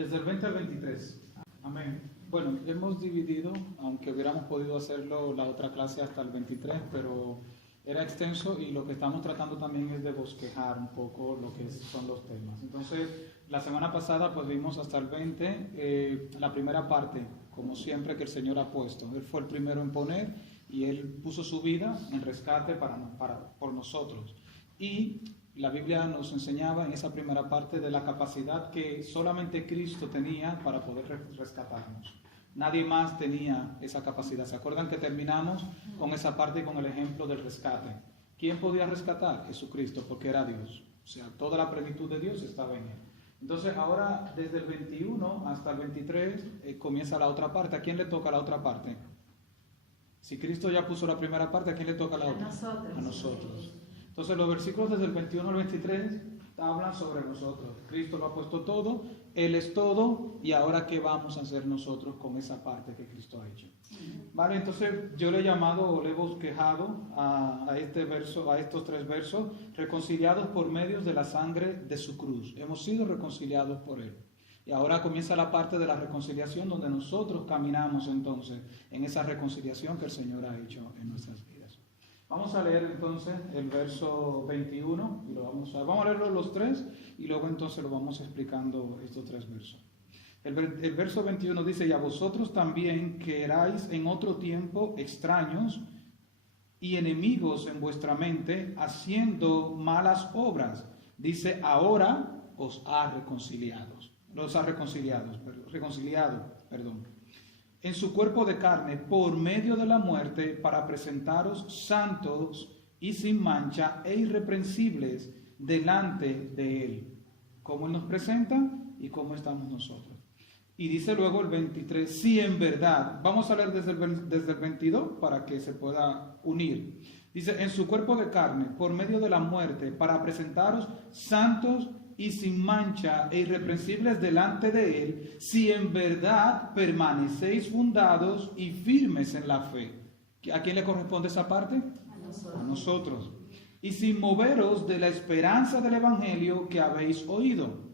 Desde el 20 al 23. Amén. Bueno, hemos dividido, aunque hubiéramos podido hacerlo la otra clase hasta el 23, pero era extenso y lo que estamos tratando también es de bosquejar un poco lo que son los temas. Entonces, la semana pasada pues vimos hasta el 20, la primera parte, como siempre que el Señor ha puesto. Él fue el primero en poner y Él puso su vida en rescate por nosotros. Y la Biblia nos enseñaba en esa primera parte de la capacidad que solamente Cristo tenía para poder rescatarnos. Nadie más tenía esa capacidad. ¿Se acuerdan que terminamos con esa parte y con el ejemplo del rescate? ¿Quién podía rescatar? Jesucristo, porque era Dios. O sea, toda la plenitud de Dios estaba en Él. Entonces ahora, desde el 21 hasta el 23, comienza la otra parte. ¿A quién le toca la otra parte? Si Cristo ya puso la primera parte, ¿a quién le toca la otra? A nosotros. Entonces los versículos desde el 21 al 23 hablan sobre nosotros. Cristo lo ha puesto todo, Él es todo, y ahora ¿qué vamos a hacer nosotros con esa parte que Cristo ha hecho? Vale, entonces yo le he llamado o le he bosquejado a este verso, a estos tres versos, reconciliados por medios de la sangre de su cruz. Hemos sido reconciliados por Él. Y ahora comienza la parte de la reconciliación donde nosotros caminamos entonces en esa reconciliación que el Señor ha hecho en nuestras vidas. Vamos a leer entonces el verso 21 y vamos a leerlo los tres y luego entonces lo vamos explicando estos tres versos. El verso 21 dice: y a vosotros también que erais en otro tiempo extraños y enemigos en vuestra mente, haciendo malas obras, dice, ahora os ha reconciliado, en su cuerpo de carne, por medio de la muerte, para presentaros santos y sin mancha e irreprensibles delante de Él. ¿Cómo Él nos presenta y cómo estamos nosotros? Y dice luego el 23, si en verdad, vamos a leer desde el 22 para que se pueda unir. Dice, en su cuerpo de carne, por medio de la muerte, para presentaros santos y sin mancha e irreprensibles delante de Él, si en verdad permanecéis fundados y firmes en la fe. ¿A quién le corresponde esa parte? A nosotros. Y sin moveros de la esperanza del Evangelio que habéis oído,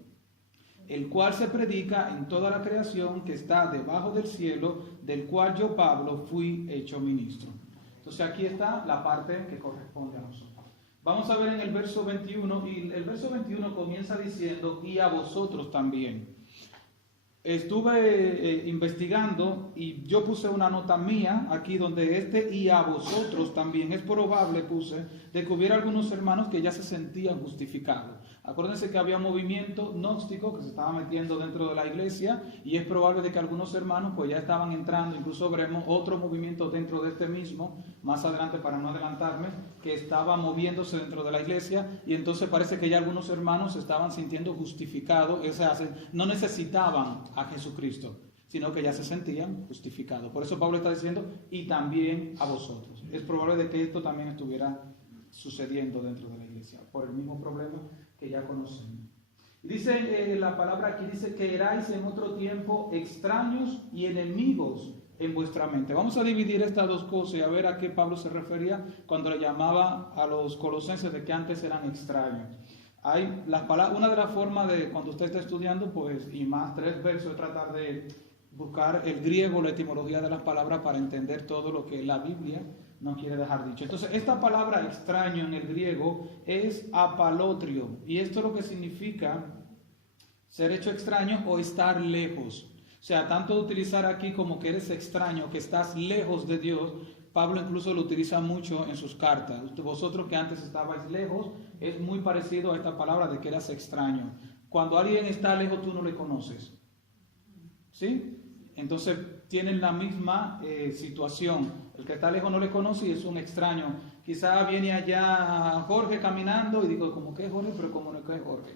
el cual se predica en toda la creación que está debajo del cielo, del cual yo, Pablo, fui hecho ministro. Entonces aquí está la parte que corresponde a nosotros. Vamos a ver en el verso 21, y el verso 21 comienza diciendo, y a vosotros también. Estuve investigando y yo puse una nota mía aquí donde y a vosotros también. Es probable, puse, de que hubiera algunos hermanos que ya se sentían justificados. Acuérdense que había movimiento gnóstico que se estaba metiendo dentro de la iglesia y es probable de que algunos hermanos pues ya estaban entrando, incluso veremos otro movimiento dentro de este mismo, más adelante para no adelantarme, que estaba moviéndose dentro de la iglesia y entonces parece que ya algunos hermanos se estaban sintiendo justificados, o sea, no necesitaban a Jesucristo, sino que ya se sentían justificados. Por eso Pablo está diciendo, y también a vosotros. Es probable de que esto también estuviera sucediendo dentro de la iglesia, por el mismo problema que ya conocemos. Dice la palabra aquí, dice que erais en otro tiempo extraños y enemigos en vuestra mente. Vamos a dividir estas dos cosas y a ver a qué Pablo se refería cuando le llamaba a los colosenses de que antes eran extraños. Hay una de las formas de cuando usted está estudiando, pues, y más 3 versos, es tratar de buscar el griego, la etimología de las palabras para entender todo lo que la Biblia nos quiere dejar dicho. Entonces, esta palabra extraño en el griego es apalotrio, y esto es lo que significa ser hecho extraño o estar lejos. O sea, tanto de utilizar aquí como que eres extraño, que estás lejos de Dios, Pablo incluso lo utiliza mucho en sus cartas. Vosotros que antes estabais lejos, es muy parecido a esta palabra de que eras extraño. Cuando alguien está lejos, tú no le conoces. ¿Sí? Entonces, tienen la misma situación. El que está lejos no le conoce y es un extraño. Quizá viene allá Jorge caminando y digo, ¿cómo que es Jorge? Pero ¿cómo no es Jorge?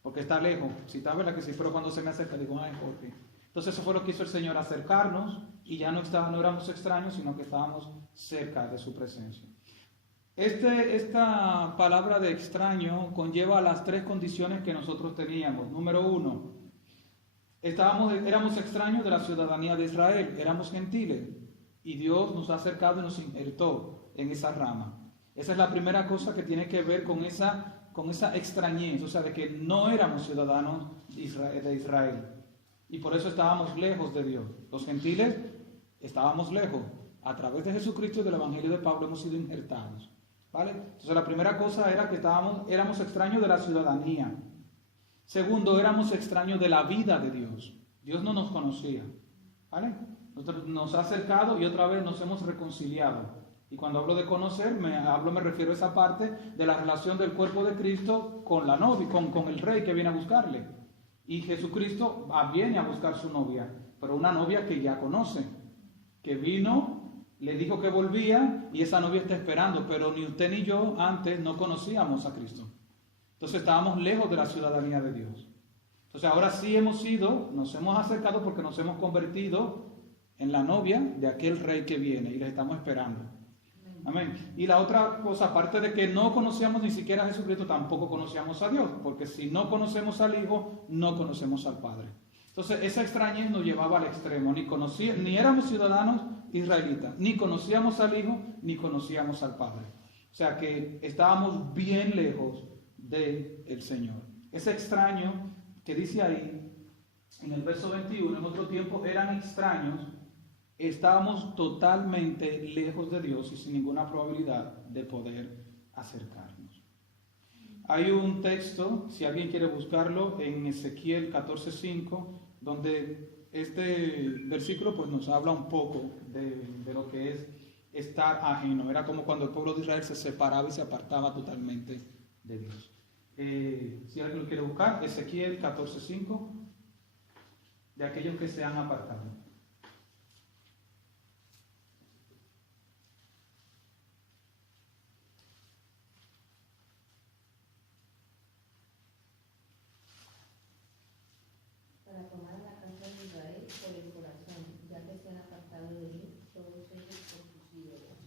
Porque está lejos. Si está, ¿verdad que sí? Pero cuando se me acerca, digo, es Jorge. Entonces, eso fue lo que hizo el Señor, acercarnos y ya no éramos extraños, sino que estábamos cerca de su presencia. Esta palabra de extraño conlleva las 3 condiciones que nosotros teníamos. Número 1, éramos extraños de la ciudadanía de Israel, éramos gentiles y Dios nos ha acercado y nos injertó en esa rama. Esa es la primera cosa que tiene que ver con esa extrañez, o sea, de que no éramos ciudadanos de Israel. Y por eso estábamos lejos de Dios. Los gentiles estábamos lejos. A través de Jesucristo y del Evangelio de Pablo hemos sido injertados. ¿Vale? Entonces la primera cosa era que éramos extraños de la ciudadanía. Segundo, éramos extraños de la vida de Dios. Dios no nos conocía. ¿Vale? Nos ha acercado y otra vez nos hemos reconciliado. Y cuando hablo de conocer, me refiero a esa parte de la relación del cuerpo de Cristo con la novia, con el rey que viene a buscarle. Y Jesucristo viene a buscar su novia, pero una novia que ya conoce, que vino, le dijo que volvía y esa novia está esperando, pero ni usted ni yo antes no conocíamos a Cristo. Entonces estábamos lejos de la ciudadanía de Dios. Entonces ahora sí nos hemos acercado porque nos hemos convertido en la novia de aquel rey que viene y le estamos esperando. Amén. Y la otra cosa, aparte de que no conocíamos ni siquiera a Jesucristo, tampoco conocíamos a Dios, porque si no conocemos al Hijo, no conocemos al Padre. Entonces esa extrañez nos llevaba al extremo, ni éramos ciudadanos israelitas, ni conocíamos al Hijo, ni conocíamos al Padre. O sea que estábamos bien lejos del Señor. Ese extraño que dice ahí, en el verso 21, en otro tiempo eran extraños, estábamos totalmente lejos de Dios y sin ninguna probabilidad de poder acercarnos. Hay un texto, si alguien quiere buscarlo, en Ezequiel 14:5, donde este versículo pues nos habla un poco de lo que es estar ajeno. Era como cuando el pueblo de Israel se separaba y se apartaba totalmente de Dios. Si alguien lo quiere buscar, Ezequiel 14:5, de aquellos que se han apartado. Para tomar la casa de Israel por el corazón, ya que se han apartado de mí, todos ellos por sus ídolos.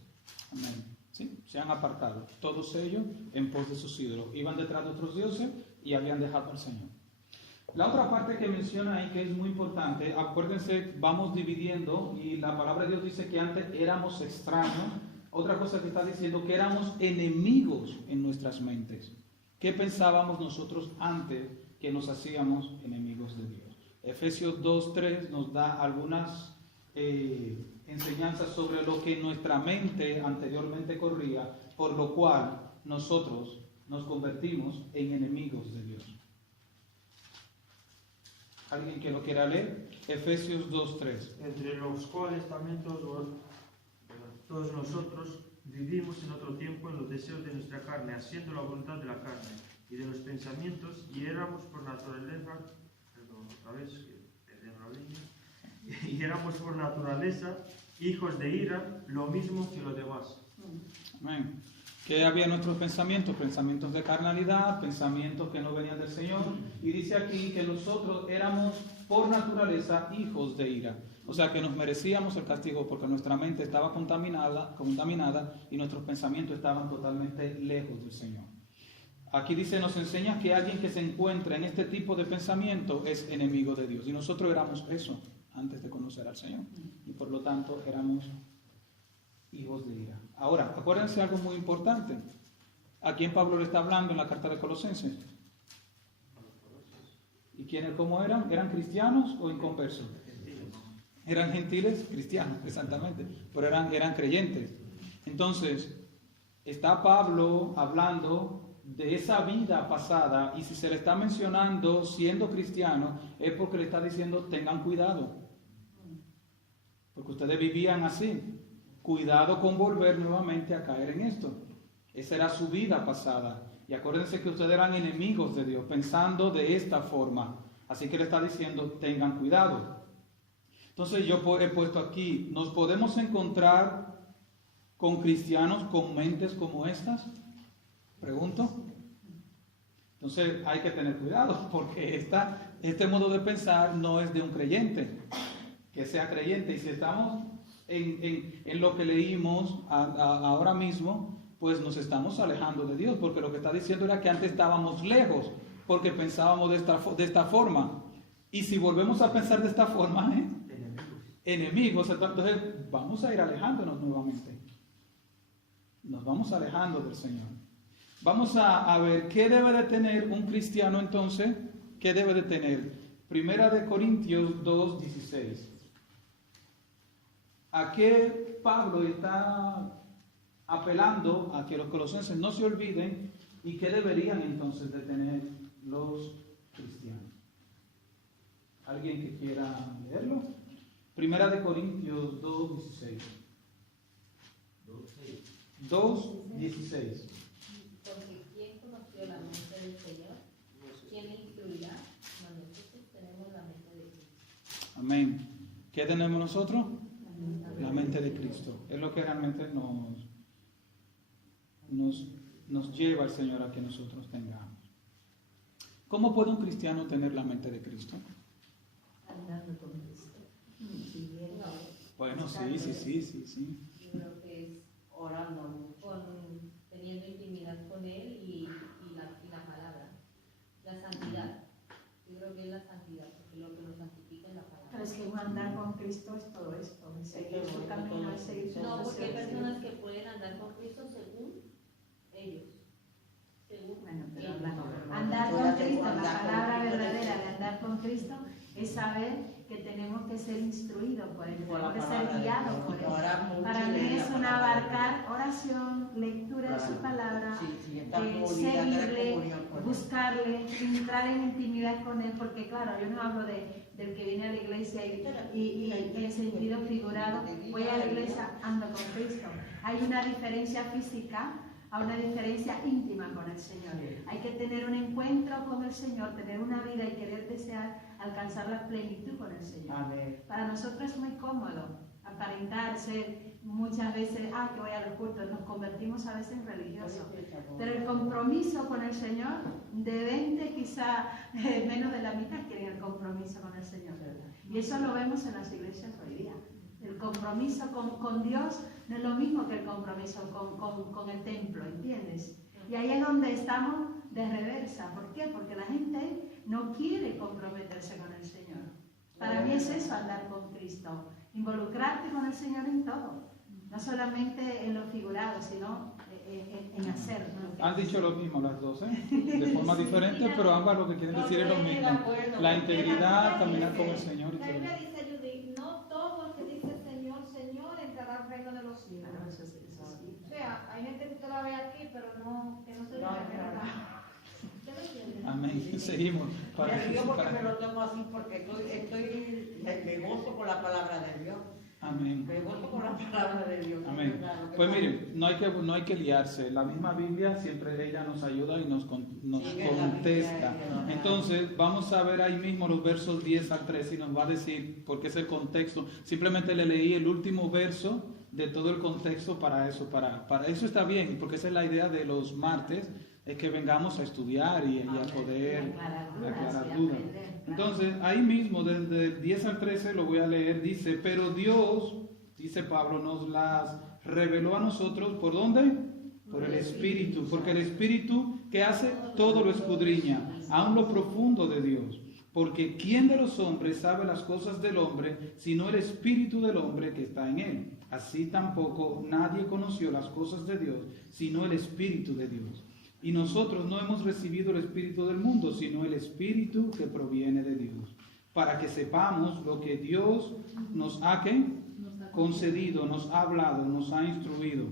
Amén. ¿Sí? Se han apartado, todos ellos en pos de sus ídolos. Iban detrás de otros dioses y habían dejado al Señor. La otra parte que menciona ahí, que es muy importante, acuérdense, vamos dividiendo, y la palabra de Dios dice que antes éramos extraños. Otra cosa que está diciendo, que éramos enemigos en nuestras mentes. ¿Qué pensábamos nosotros antes que nos hacíamos enemigos de Dios? Efesios 2:3 nos da algunas enseñanzas sobre lo que nuestra mente anteriormente corría, por lo cual nosotros nos convertimos en enemigos de Dios. ¿Alguien que lo quiera leer? Efesios 2:3. Entre los cuales también todos nosotros vivimos en otro tiempo en los deseos de nuestra carne, haciendo la voluntad de la carne y de los pensamientos, y éramos por naturaleza, y éramos por naturaleza hijos de ira, lo mismo que los demás. Amén. ¿Qué había en nuestros pensamientos? Pensamientos de carnalidad, pensamientos que no venían del Señor. Y dice aquí que nosotros éramos por naturaleza hijos de ira. O sea que nos merecíamos el castigo porque nuestra mente estaba contaminada y nuestros pensamientos estaban totalmente lejos del Señor. Aquí dice, nos enseña que alguien que se encuentra en este tipo de pensamiento es enemigo de Dios. Y nosotros éramos eso antes de conocer al Señor. Y por lo tanto éramos hijos de ira. Ahora, acuérdense algo muy importante. ¿A quién Pablo le está hablando en la carta de Colosenses? ¿Y quiénes cómo eran? ¿Eran cristianos o inconversos? Eran gentiles cristianos, exactamente, pero eran creyentes. Entonces, está Pablo hablando de esa vida pasada, y si se le está mencionando siendo cristiano, es porque le está diciendo, tengan cuidado, porque ustedes vivían así. Cuidado con volver nuevamente a caer en esto. Esa era su vida pasada. Y acuérdense que ustedes eran enemigos de Dios, pensando de esta forma. Así que le está diciendo, tengan cuidado. Entonces yo he puesto aquí, ¿nos podemos encontrar con cristianos con mentes como estas? Pregunto. Entonces hay que tener cuidado, porque este modo de pensar no es de un creyente, que sea creyente. Y si estamos en lo que leímos ahora mismo, pues nos estamos alejando de Dios, porque lo que está diciendo era que antes estábamos lejos, porque pensábamos de esta forma. Y si volvemos a pensar de esta forma, enemigos, entonces vamos a ir alejándonos nuevamente. Nos vamos alejando del Señor. Vamos a ver qué debe de tener un cristiano entonces, qué debe de tener. Primera de Corintios 2:16. ¿A qué Pablo está apelando? A que los colosenses no se olviden y qué deberían entonces de tener los cristianos. ¿Alguien que quiera leerlo? Primera de Corintios 2:16. 2:16. Porque ¿quién conoció la mente del Señor? ¿Quién le instruirá? No, nosotros tenemos la mente de Cristo. Amén. ¿Qué tenemos nosotros? La mente de Cristo. Es lo que realmente nos lleva el Señor a que nosotros tengamos. ¿Cómo puede un cristiano tener la mente de Cristo? Andando con Cristo. No, Bueno, sí. yo creo que es orando, teniendo intimidad con Él y la palabra. La santidad. Yo creo que es la santidad, porque lo que nos santifica es la palabra. Pero es que andar con Cristo es todo esto, es seguir su camino, es seguir sus No, porque hay deseos. personas que pueden andar con Cristo según ellos. Según Bueno, pero ellos. andar con Cristo, la palabra verdadera de andar con Cristo es saber que tenemos que ser instruidos por Él, tenemos que ser guiados por Él. Para mí es un abarcar oración, lectura de su palabra, seguirle, buscarle, entrar en intimidad con Él, porque claro, yo no hablo del que viene a la iglesia y en sentido figurado, voy a la iglesia, ando con Cristo. Hay una diferencia física, hay una diferencia íntima con el Señor. Hay que tener un encuentro con el Señor, tener una vida y querer desear alcanzar la plenitud con el Señor. Para nosotros es muy cómodo aparentar, ser muchas veces, que voy a los cultos, nos convertimos a veces en religiosos. Pero el compromiso con el Señor, de 20 quizá menos de la mitad quieren el compromiso con el Señor. Y eso lo vemos en las iglesias hoy día. El compromiso con Dios no es lo mismo que el compromiso con el templo, ¿entiendes? Y ahí es donde estamos de reversa. ¿Por qué? Porque la gente no quiere comprometerse con el Señor. Para mí es eso, andar con Cristo. Involucrarte con el Señor en todo. No solamente en lo figurado, sino en hacer. ¿No? Han dicho lo mismo las dos, de forma diferente, pero ambas lo que quieren decir es lo mismo. La integridad, caminar con el Señor y La todo. Biblia dice, Judith, no todo el que dice Señor, Señor entrará al reino de los cielos. Claro, eso sí. O sea, hay gente que usted la ve aquí, pero no, que no se le ¿Usted me entiende? Amén. Seguimos. Me río porque me lo tomo así, porque me gozo con la palabra de Dios. Amén. Me gozo con la palabra de Dios. Amén. Pues miren, no hay que liarse. La misma Biblia siempre ella nos ayuda y nos contesta. Entonces vamos a ver ahí mismo los versos 10 al 13 y nos va a decir, porque es el contexto. Simplemente le leí el último verso de todo el contexto para eso. Para eso está bien, porque esa es la idea de los martes, es que vengamos a estudiar y a poder aclarar dudas. Entonces, ahí mismo, desde el 10 al 13, lo voy a leer, dice, pero Dios, dice Pablo, nos las reveló a nosotros, ¿por dónde? Por el Espíritu, porque el Espíritu, ¿qué hace? Todo lo escudriña, aun lo profundo de Dios. Porque ¿quién de los hombres sabe las cosas del hombre, sino el Espíritu del hombre que está en él? Así tampoco nadie conoció las cosas de Dios, sino el Espíritu de Dios. Y nosotros no hemos recibido el Espíritu del mundo, sino el Espíritu que proviene de Dios, para que sepamos lo que Dios nos ha concedido, nos ha hablado, nos ha instruido.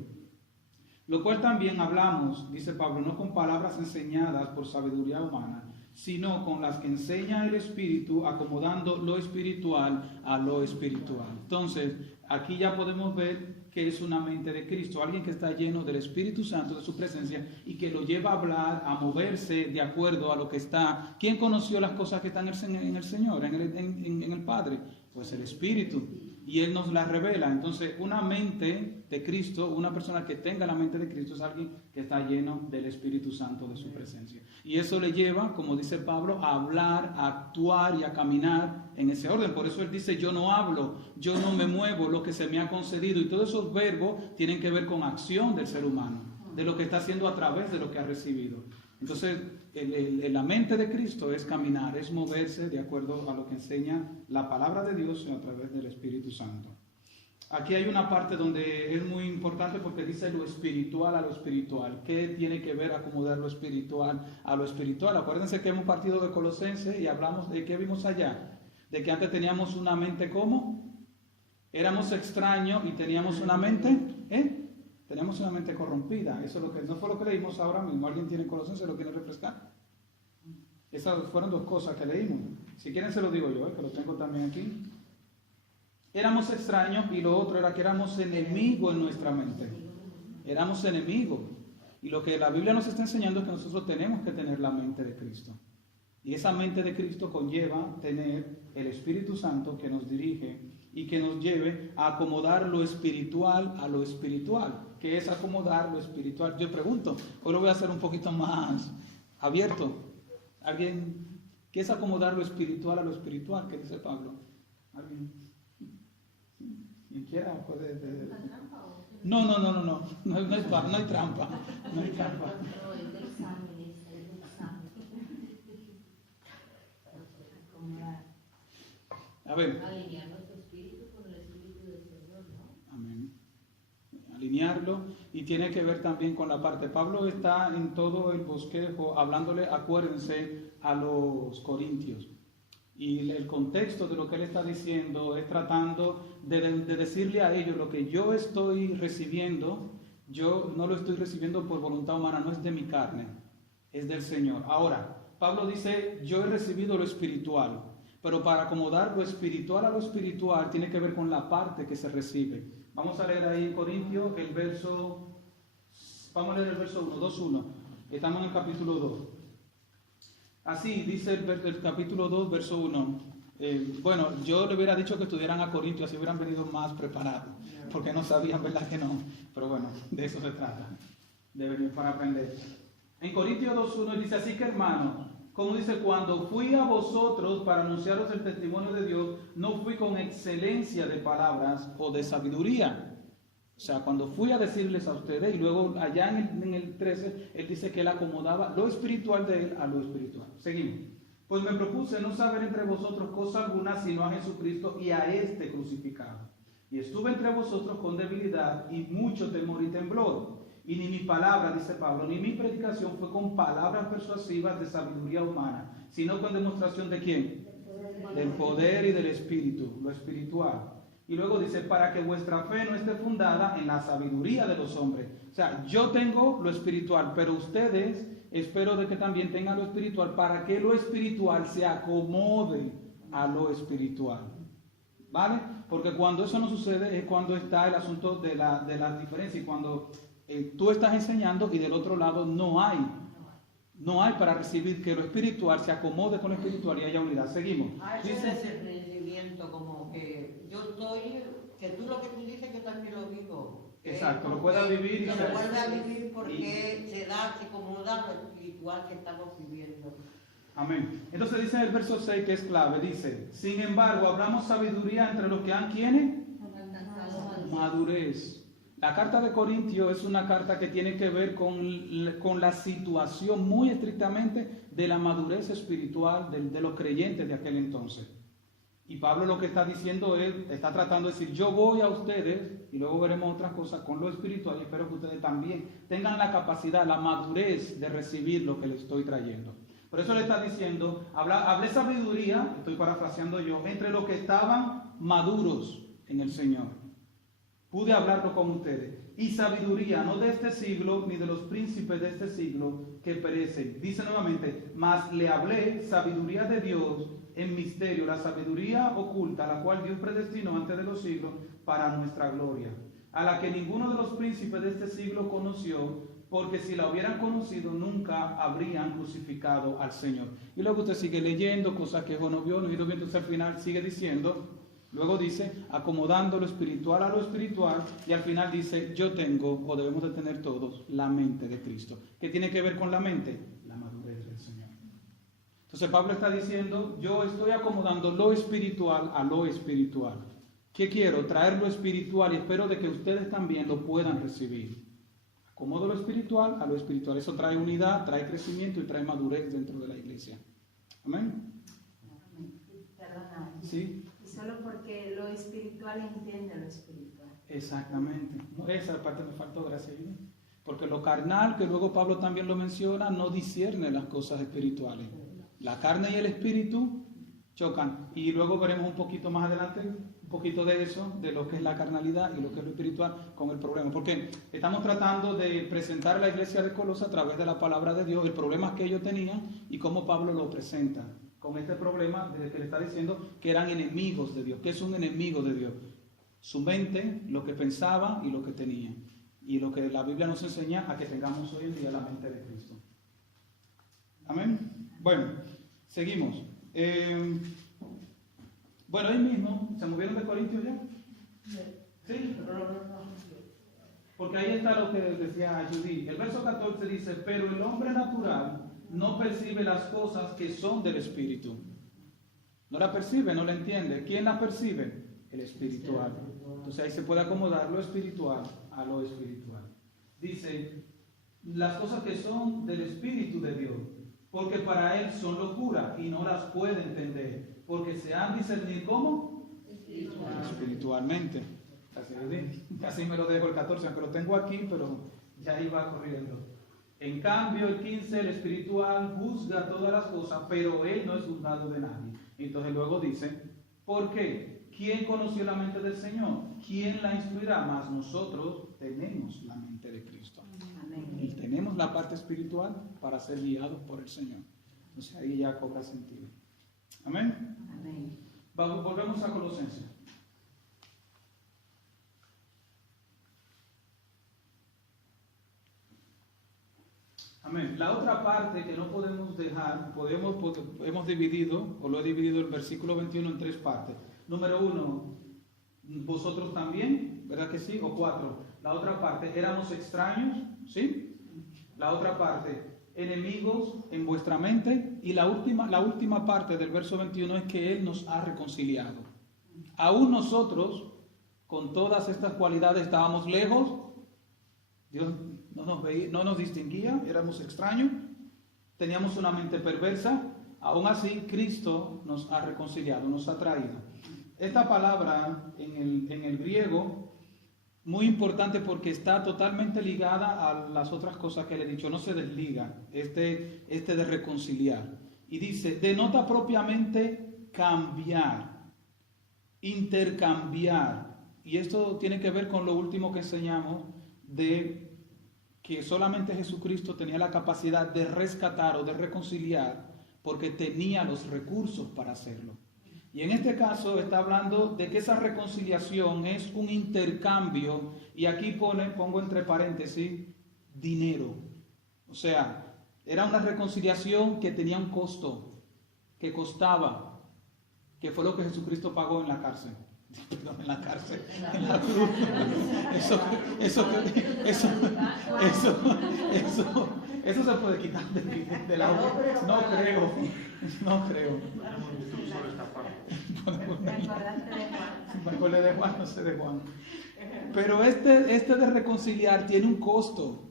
Lo cual también hablamos, dice Pablo, no con palabras enseñadas por sabiduría humana, sino con las que enseña el Espíritu, acomodando lo espiritual a lo espiritual. Entonces, aquí ya podemos ver que es una mente de Cristo, alguien que está lleno del Espíritu Santo, de su presencia, y que lo lleva a hablar, a moverse de acuerdo a lo que está. ¿Quién conoció las cosas que están en el Señor, en el Padre? Pues el Espíritu, y Él nos las revela. Entonces, una mente de Cristo, una persona que tenga la mente de Cristo, es alguien que está lleno del Espíritu Santo, de su presencia. Y eso le lleva, como dice Pablo, a hablar, a actuar y a caminar en ese orden. Por eso él dice, yo no hablo, yo no me muevo, lo que se me ha concedido. Y todos esos verbos tienen que ver con acción del ser humano, de lo que está haciendo a través de lo que ha recibido. Entonces, la mente de Cristo es caminar, es moverse de acuerdo a lo que enseña la palabra de Dios a través del Espíritu Santo. aquí hay una parte donde es muy importante porque dice lo espiritual a lo espiritual. ¿Qué tiene que ver acomodar lo espiritual a lo espiritual? Acuérdense que hemos partido de Colosenses y hablamos de qué vimos allá. De que antes teníamos una mente, ¿cómo? Éramos extraños y teníamos una mente, teníamos una mente corrompida. Eso es lo que, no fue lo que leímos ahora mismo. ¿Alguien tiene Colosenses? ¿Lo quiere refrescar? Esas fueron dos cosas que leímos. Si quieren se lo digo yo, que lo tengo también aquí. Éramos extraños y lo otro era que éramos enemigos en nuestra mente. Éramos enemigos. Y lo que la Biblia nos está enseñando es que nosotros tenemos que tener la mente de Cristo. Y esa mente de Cristo conlleva tener el Espíritu Santo que nos dirige y que nos lleve a acomodar lo espiritual a lo espiritual. ¿Qué es acomodar lo espiritual? Yo pregunto, hoy lo voy a hacer un poquito más abierto. ¿Alguien? ¿Qué es acomodar lo espiritual a lo espiritual? ¿Qué dice Pablo? ¿Alguien? ¿Quién quiera? ¿Puede? No hay trampa. No hay trampa. No, es de examen, es de examen. A ver. Alinear nuestro espíritu con el espíritu del Señor, ¿no? Amén. Alinearlo, y tiene que ver también con la parte. Pablo está en todo el bosquejo hablándole, acuérdense, a los corintios. Y el contexto de lo que él está diciendo es tratando de decirle a ellos lo que yo estoy recibiendo, yo no lo estoy recibiendo por voluntad humana, no es de mi carne, es del Señor. Ahora, Pablo dice, yo he recibido lo espiritual, pero para acomodar lo espiritual a lo espiritual tiene que ver con la parte que se recibe. Vamos a leer ahí en Corintios el verso, vamos a leer el verso 1, 2:1, estamos en el capítulo 2. Así dice el capítulo 2, verso 1. Bueno, yo le hubiera dicho que estudiaran a Corintios, así hubieran venido más preparados, porque no sabían, ¿verdad que no? Pero bueno, de eso se trata, de venir para aprender. En Corintios 2:1 dice, así que hermanos, como dice, cuando fui a vosotros para anunciaros el testimonio de Dios, no fui con excelencia de palabras o de sabiduría. O sea, cuando fui a decirles a ustedes, y luego allá en el 13, él dice que él acomodaba lo espiritual de él a lo espiritual. Seguimos. Pues me propuse no saber entre vosotros cosa alguna, sino a Jesucristo y a este crucificado. Y estuve entre vosotros con debilidad y mucho temor y temblor. Y ni mi palabra, dice Pablo, ni mi predicación fue con palabras persuasivas de sabiduría humana, sino con demostración de ¿quién? Del poder y del espíritu, lo espiritual. Y luego dice, para que vuestra fe no esté fundada en la sabiduría de los hombres. O sea, yo tengo lo espiritual, pero ustedes espero de que también tengan lo espiritual, para que lo espiritual se acomode a lo espiritual. ¿Vale? Porque cuando eso no sucede es cuando está el asunto de la diferencia, y cuando tú estás enseñando y del otro lado no hay para recibir que lo espiritual se acomode con lo espiritual y haya unidad. Seguimos. Ese es el rendimiento, como que yo estoy, que tú lo que tú dices yo también lo digo. Exacto, lo puedas vivir y lo ser. puedas vivir porque se acomoda lo espiritual que estamos viviendo. Amén. Entonces dice en el verso 6 que es clave, dice, sin embargo, hablamos sabiduría entre los que han, ¿quiénes? Madurez. La carta de Corintios es una carta que tiene que ver con la situación muy estrictamente de la madurez espiritual de los creyentes de aquel entonces. Y Pablo lo que está diciendo es, está tratando de decir, yo voy a ustedes, y luego veremos otras cosas con lo espiritual, y espero que ustedes también tengan la capacidad, la madurez de recibir lo que les estoy trayendo. Por eso le está diciendo, hablé sabiduría, estoy parafraseando yo, entre los que estaban maduros en el Señor. Pude hablarlo con ustedes. Y sabiduría, no de este siglo, ni de los príncipes de este siglo que perecen. Dice nuevamente, mas le hablé sabiduría de Dios en misterio, la sabiduría oculta, la cual Dios predestinó antes de los siglos para nuestra gloria, a la que ninguno de los príncipes de este siglo conoció, porque si la hubieran conocido nunca habrían crucificado al Señor. Y luego usted sigue leyendo cosas que no vio, entonces al final sigue diciendo, luego dice, acomodando lo espiritual a lo espiritual, y al final dice, yo tengo, o debemos de tener todos, la mente de Cristo. ¿Qué tiene que ver con la mente? La madurez del Señor. Entonces Pablo está diciendo, yo estoy acomodando lo espiritual a lo espiritual. ¿Qué quiero? Traer lo espiritual, y espero de que ustedes también lo puedan recibir. Acomodo lo espiritual a lo espiritual. Eso trae unidad, trae crecimiento y trae madurez dentro de la iglesia. Amén. Perdona. Sí. Eso solo porque lo espiritual entiende lo espiritual. Exactamente. Esa parte me faltó, gracias. Porque lo carnal, que luego Pablo también lo menciona, no discierne las cosas espirituales. La carne y el espíritu chocan. Y luego veremos un poquito más adelante, un poquito de eso, de lo que es la carnalidad y lo que es lo espiritual con el problema. Porque estamos tratando de presentar a la iglesia de Colosas a través de la palabra de Dios, el problema que ellos tenían y cómo Pablo lo presenta. Con este problema de que le está diciendo que eran enemigos de Dios. ¿Qué es un enemigo de Dios? Su mente, lo que pensaba y lo que tenía. Y lo que la Biblia nos enseña a que tengamos hoy en día la mente de Cristo. Amén. Bueno, seguimos. Bueno, ahí mismo, ¿se movieron de Corintios ya? Sí. Porque ahí está lo que decía Judy. El verso 14 dice, pero el hombre natural no percibe las cosas que son del Espíritu. No la percibe, no la entiende. ¿Quién la percibe? El espiritual. Entonces ahí se puede acomodar lo espiritual a lo espiritual. Dice, las cosas que son del Espíritu de Dios, porque para él son locura y no las puede entender, porque se han discernir ¿cómo? Espiritualmente. Casi me lo dejo el 14, aunque lo tengo aquí, pero ya iba corriendo. En cambio, el 15, el espiritual juzga todas las cosas, pero él no es juzgado de nadie. Entonces luego dice, ¿por qué? ¿Quién conoció la mente del Señor? ¿Quién la instruirá? Más nosotros tenemos la mente de Cristo. Amén. Y tenemos la parte espiritual para ser guiados por el Señor. Entonces ahí ya cobra sentido. Amén. Amén. Volvemos a Colosenses. Amén. La otra parte que no podemos dejar, hemos dividido, o lo he dividido el versículo 21 en 3 partes. Número 1, vosotros también, ¿verdad que sí? O 4. La otra parte, éramos extraños, ¿sí? La otra parte, enemigos en vuestra mente. Y la última parte del verso 21 es que Él nos ha reconciliado. Aún nosotros, con todas estas cualidades, estábamos lejos. Dios no nos veía, no nos distinguía, éramos extraños, teníamos una mente perversa. Aún así, Cristo nos ha reconciliado, nos ha traído. Esta palabra en el griego, muy importante porque está totalmente ligada a las otras cosas que le he dicho, no se desliga, este de reconciliar. Y dice, denota propiamente cambiar, intercambiar. Y esto tiene que ver con lo último que enseñamos de que solamente Jesucristo tenía la capacidad de rescatar o de reconciliar porque tenía los recursos para hacerlo. Y en este caso está hablando de que esa reconciliación es un intercambio, y aquí pongo entre paréntesis, dinero. O sea, era una reconciliación que tenía un costo, que costaba, que fue lo que Jesucristo pagó en la cárcel. Perdón, en la cárcel, en la cruz. Eso se puede quitar de la obra. No creo. Me acordé de Juan, no sé de Juan. Pero este de reconciliar tiene un costo.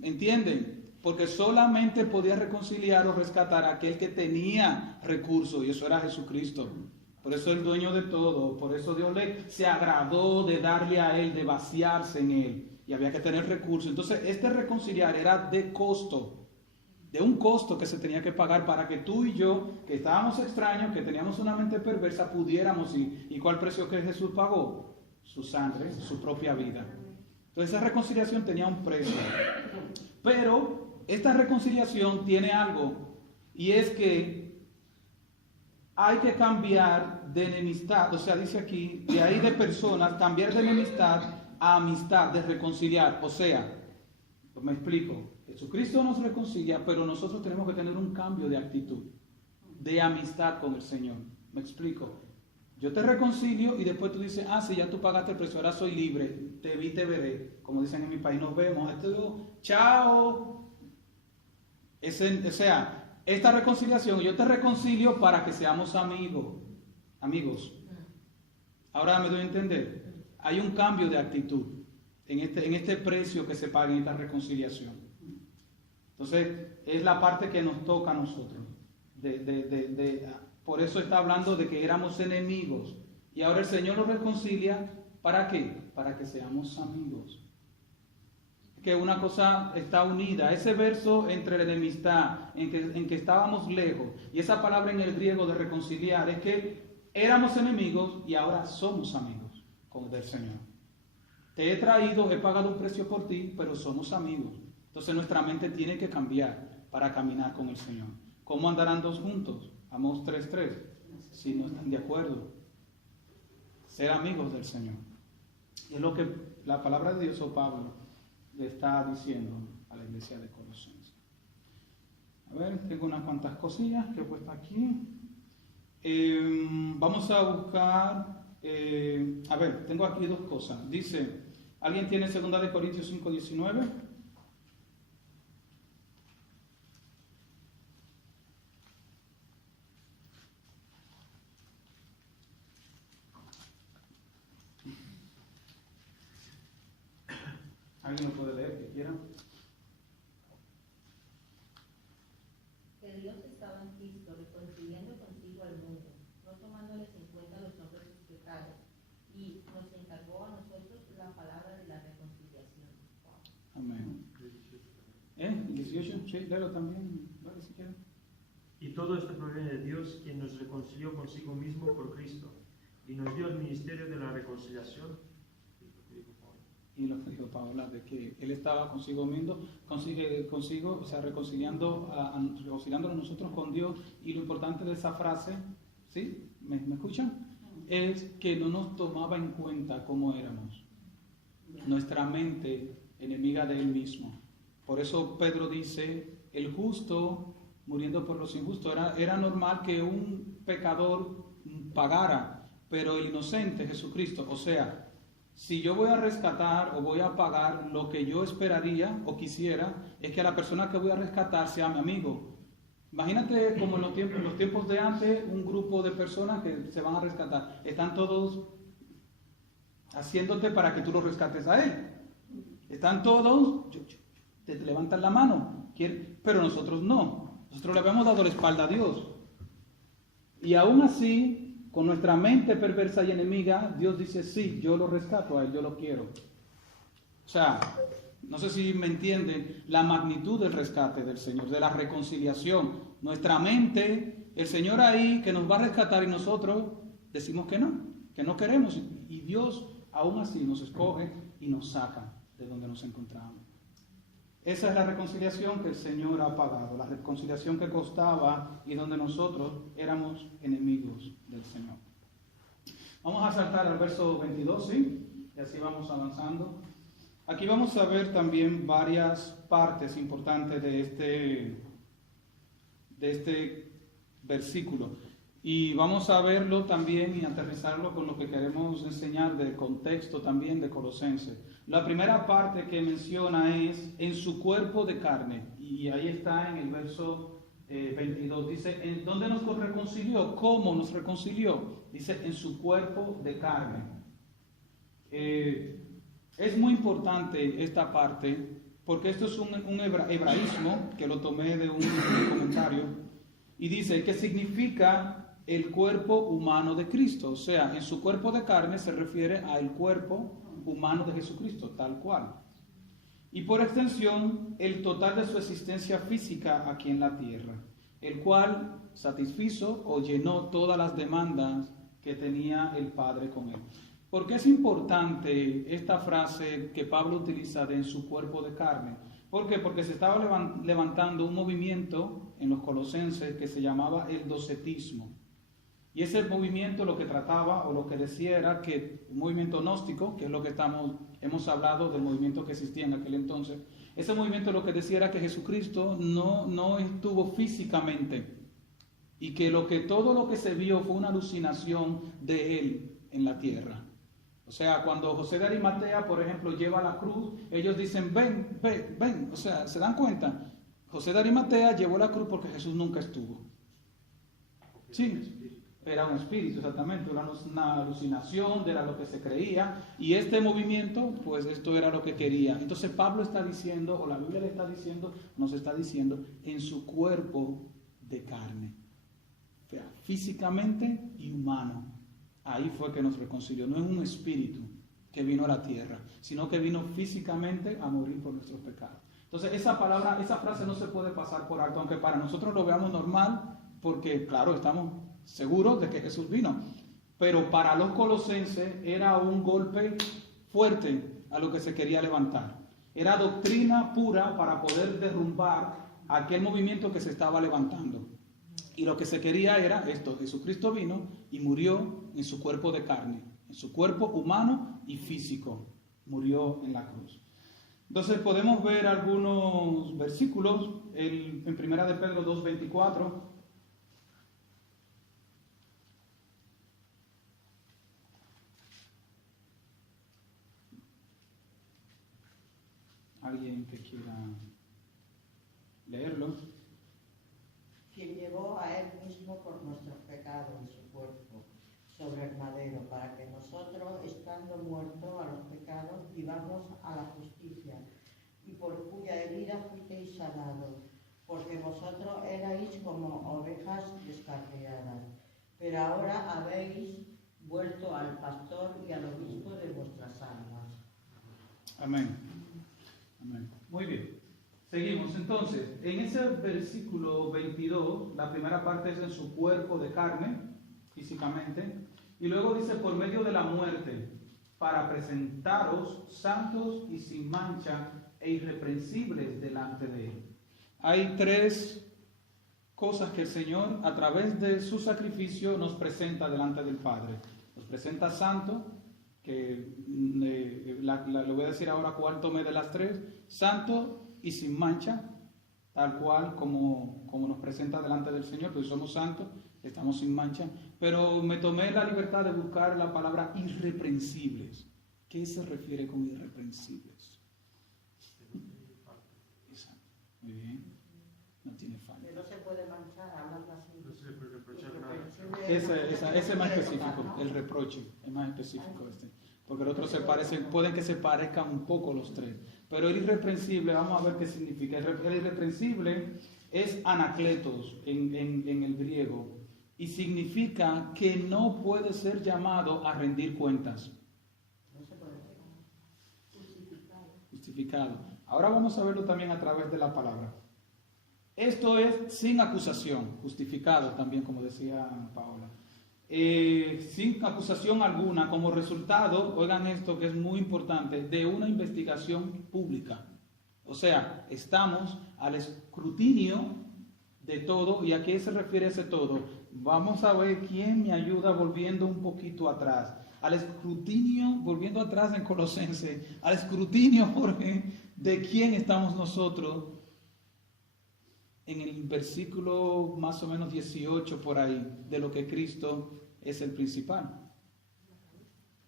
¿Entienden? Porque solamente podía reconciliar o rescatar a aquel que tenía recursos, y eso era Jesucristo. Por eso el dueño de todo, por eso Dios se agradó de darle a él, de vaciarse en él, y había que tener recursos. Entonces este reconciliar era de costo, de un costo que se tenía que pagar para que tú y yo, que estábamos extraños, que teníamos una mente perversa, pudiéramos ir. ¿Y cuál precio que Jesús pagó? Su sangre, su propia vida. Entonces esa reconciliación tenía un precio. Pero esta reconciliación tiene algo, y es que hay que cambiar de enemistad, o sea, dice aquí, de ahí de personas, cambiar de enemistad a amistad, de reconciliar. O sea, me explico, Jesucristo nos reconcilia, pero nosotros tenemos que tener un cambio de actitud, de amistad con el Señor. Me explico. Yo te reconcilio y después tú dices, sí, ya tú pagaste el precio, ahora soy libre, te vi, te veré. Como dicen en mi país, nos vemos, chao. O sea, esta reconciliación, yo te reconcilio para que seamos amigos. Ahora me doy a entender. Hay un cambio de actitud en este precio que se paga en esta reconciliación. Entonces, es la parte que nos toca a nosotros, de Por eso está hablando de que éramos enemigos. Y ahora el Señor nos reconcilia, ¿para qué? Para que seamos amigos. Que una cosa está unida. Ese verso entre la enemistad, en que estábamos lejos, y esa palabra en el griego de reconciliar, es que éramos enemigos y ahora somos amigos del Señor. Te he traído, he pagado un precio por ti, pero somos amigos. Entonces nuestra mente tiene que cambiar para caminar con el Señor. ¿Cómo andarán dos juntos? Amós 3:3. Si no están de acuerdo. Ser amigos del Señor. Y es lo que la palabra de Dios, o Pablo, le está diciendo a la iglesia de Colosenses. A ver, tengo unas cuantas cosillas que he puesto aquí. Vamos a buscar, a ver, tengo aquí dos cosas. Dice, ¿alguien tiene 2 de Corintios 5:19? ¿Alguien lo puede leer, que quiera? Que Dios estaba en Cristo, reconciliando consigo al mundo, no tomándoles en cuenta los hombres sus pecados, y nos encargó a nosotros la palabra de la reconciliación. Amén. 18, sí, léelo también, vale, si quieren. Y todo esto proviene de Dios, quien nos reconcilió consigo mismo por Cristo, y nos dio el ministerio de la reconciliación. Y lo que dijo Paola, de que él estaba consigo mismo, o sea, reconciliándonos nosotros con Dios. Y lo importante de esa frase, ¿sí? ¿Me escuchan? Es que no nos tomaba en cuenta cómo éramos. Nuestra mente enemiga de él mismo. Por eso Pedro dice, el justo muriendo por los injustos. Era normal que un pecador pagara, pero el inocente, Jesucristo, o sea, si yo voy a rescatar o voy a pagar, lo que yo esperaría o quisiera es que la persona que voy a rescatar sea mi amigo. Imagínate como en los tiempos de antes, un grupo de personas que se van a rescatar, están todos haciéndote para que tú lo rescates a él. Están todos, te levantan la mano, pero nosotros no. Nosotros le habíamos dado la espalda a Dios. Y aún así, con nuestra mente perversa y enemiga, Dios dice, sí, yo lo rescato a él, yo lo quiero. O sea, no sé si me entienden la magnitud del rescate del Señor, de la reconciliación. Nuestra mente, el Señor ahí que nos va a rescatar y nosotros decimos que no queremos. Y Dios aún así nos escoge y nos saca de donde nos encontramos. Esa es la reconciliación que el Señor ha pagado, la reconciliación que costaba y donde nosotros éramos enemigos del Señor. Vamos a saltar al verso 22, ¿sí? Y así vamos avanzando. Aquí vamos a ver también varias partes importantes de este versículo. Y vamos a verlo también y aterrizarlo con lo que queremos enseñar del contexto también de Colosenses. La primera parte que menciona es en su cuerpo de carne. Y ahí está en el verso 22. Dice, ¿en dónde nos reconcilió? ¿Cómo nos reconcilió? Dice, en su cuerpo de carne. Es muy importante esta parte porque esto es un hebraísmo que lo tomé de un comentario. Y dice que significa el cuerpo humano de Cristo. O sea, en su cuerpo de carne se refiere al cuerpo humano de Jesucristo, tal cual. Y por extensión, el total de su existencia física aquí en la tierra, el cual satisfizo o llenó todas las demandas que tenía el Padre con él. ¿Por qué es importante esta frase que Pablo utiliza de en su cuerpo de carne? ¿Por qué? Porque se estaba levantando un movimiento en los colosenses que se llamaba el docetismo. Y ese movimiento lo que trataba o lo que decía era que un movimiento gnóstico, que es lo que hemos hablado del movimiento que existía en aquel entonces, ese movimiento lo que decía era que Jesucristo no estuvo físicamente y que todo lo que se vio fue una alucinación de él en la tierra. O sea, cuando José de Arimatea, por ejemplo, lleva la cruz, ellos dicen, ven, o sea, ¿se dan cuenta? José de Arimatea llevó la cruz porque Jesús nunca estuvo. Sí. Era un espíritu, exactamente, era una alucinación, era lo que se creía, y este movimiento, pues esto era lo que quería. Entonces Pablo está diciendo, o la Biblia le está diciendo, nos está diciendo, en su cuerpo de carne, físicamente y humano. Ahí fue que nos reconcilió. No es un espíritu que vino a la tierra, sino que vino físicamente a morir por nuestros pecados. Entonces esa frase no se puede pasar por alto, aunque para nosotros lo veamos normal, porque claro, estamos seguros de que Jesús vino. Pero para los colosenses era un golpe fuerte a lo que se quería levantar. Era doctrina pura para poder derrumbar aquel movimiento que se estaba levantando. Y lo que se quería era esto: Jesucristo vino y murió en su cuerpo de carne, en su cuerpo humano y físico. Murió en la cruz. Entonces podemos ver algunos versículos en 1 de Pedro 2:24. ¿Alguien que quiera leerlo? Quien llevó a él mismo por nuestros pecados en su cuerpo sobre el madero, para que nosotros, estando muertos a los pecados, vivamos a la justicia, y por cuya herida fuisteis sanados, porque vosotros erais como ovejas descarriadas, pero ahora habéis vuelto al pastor y al obispo de vuestras almas. Amén. Amén. Muy bien. Seguimos. Entonces, en ese versículo 22, la primera parte es en su cuerpo de carne, físicamente, y luego dice por medio de la muerte, para presentaros santos y sin mancha e irreprensibles delante de Él. Hay tres cosas que el Señor, a través de su sacrificio, nos presenta delante del Padre. Nos presenta santo, que le voy a decir ahora cuál tomé de las tres: santo y sin mancha, tal cual como nos presenta delante del Señor, pues somos santos, estamos sin mancha, pero me tomé la libertad de buscar la palabra irreprensibles. ¿Qué se refiere con irreprensibles? Exacto. Muy bien. No tiene falta. No se puede manchar, hablarlo así. No se le puede reprochar nada. Ese es más específico, el reproche es más específico porque los otros pueden que se parezcan un poco los tres, pero el irreprensible, vamos a ver qué significa. El irreprensible es anacletos en el griego, y significa que no puede ser llamado a rendir cuentas. No se puede. Justificado. Ahora vamos a verlo también a través de la palabra. Esto es sin acusación, justificado también, como decía Paola. Sin acusación alguna, como resultado, oigan esto que es muy importante, de una investigación pública. O sea, estamos al escrutinio de todo. ¿Y a qué se refiere ese todo? Vamos a ver quién me ayuda volviendo un poquito atrás. Al escrutinio, volviendo atrás en Colosenses, al escrutinio, Jorge, de quién estamos nosotros. En el versículo más o menos 18 por ahí, de lo que Cristo es el principal.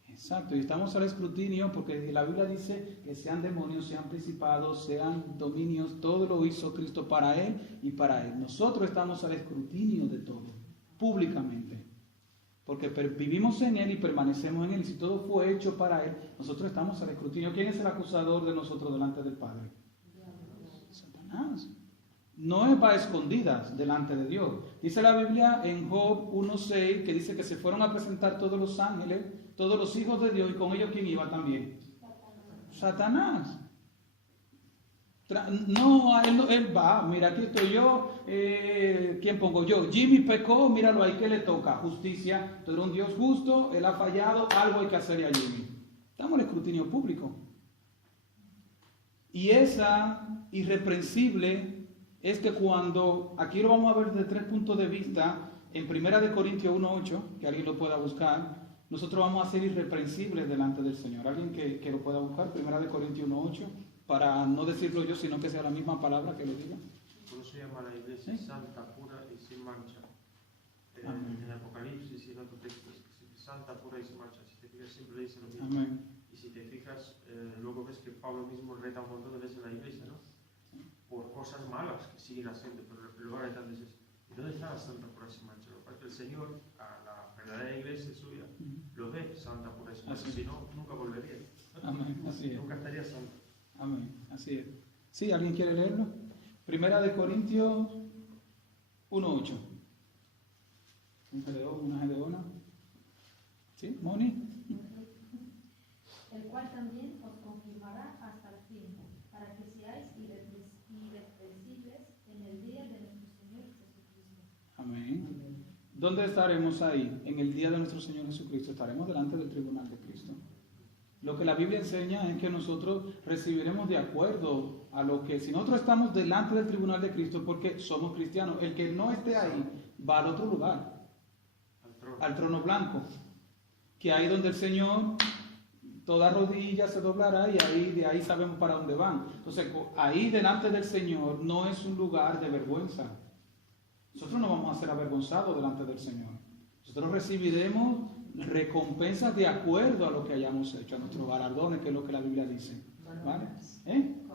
Exacto, y estamos al escrutinio porque la Biblia dice que sean demonios, sean principados, sean dominios, todo lo hizo Cristo para Él y para Él. Nosotros estamos al escrutinio de todo, públicamente, porque vivimos en Él y permanecemos en Él, y si todo fue hecho para Él, nosotros estamos al escrutinio. ¿Quién es el acusador de nosotros delante del Padre? Satanás. No es para escondidas delante de Dios. Dice la Biblia en Job 1:6 que dice que se fueron a presentar todos los ángeles, todos los hijos de Dios, y con ellos ¿quién iba también? Satanás. No, él va, mira, aquí estoy yo, ¿quién pongo yo? Jimmy pecó, míralo ahí, ¿qué le toca? Justicia. Tú eres un Dios justo, él ha fallado, algo hay que hacerle a Jimmy. Estamos en el escrutinio público. Y esa irreprensible es que cuando, aquí lo vamos a ver desde tres puntos de vista, en 1 Corintios 1:8, que alguien lo pueda buscar, nosotros vamos a ser irreprensibles delante del Señor. Alguien que lo pueda buscar, 1 Corintios 1:8, para no decirlo yo, sino que sea la misma palabra que lo diga. Por eso se llama la iglesia santa, pura y sin mancha. En Apocalipsis y en otros textos, santa, pura y sin mancha. Si te fijas, siempre le dice lo mismo. Amén. Y si te fijas, luego ves que Pablo mismo reta un montón de veces en la iglesia, ¿no? Por cosas malas que siguen haciendo, pero luego hay tantas veces. ¿Y dónde está la santa, pura y sin mancha? Lo que pasa es que el Señor, a la verdadera iglesia suya, lo ve santa, pura y sin mancha. Si no, nunca volvería. Amén, así es. Nunca estaría santo. Amén, así es. ¿Sí? ¿Alguien quiere leerlo? 1 Corintios 1:8. Un gedeón, una gedeona. ¿Sí, Moni? El cual también os confirmará hasta el fin, para que seáis irreprensibles en el día de nuestro Señor Jesucristo. Amén. ¿Dónde estaremos ahí? En el día de nuestro Señor Jesucristo. Estaremos delante del tribunal de Cristo. Lo que la Biblia enseña es que nosotros recibiremos de acuerdo a lo que, si nosotros estamos delante del tribunal de Cristo, porque somos cristianos, el que no esté ahí va al otro lugar, al trono blanco, que ahí donde el Señor, toda rodilla se doblará y ahí, de ahí sabemos para dónde van. Entonces, ahí delante del Señor no es un lugar de vergüenza. Nosotros no vamos a ser avergonzados delante del Señor. Nosotros recibiremos recompensas de acuerdo a lo que hayamos hecho, a nuestros galardones, que es lo que la Biblia dice. ¿Vale?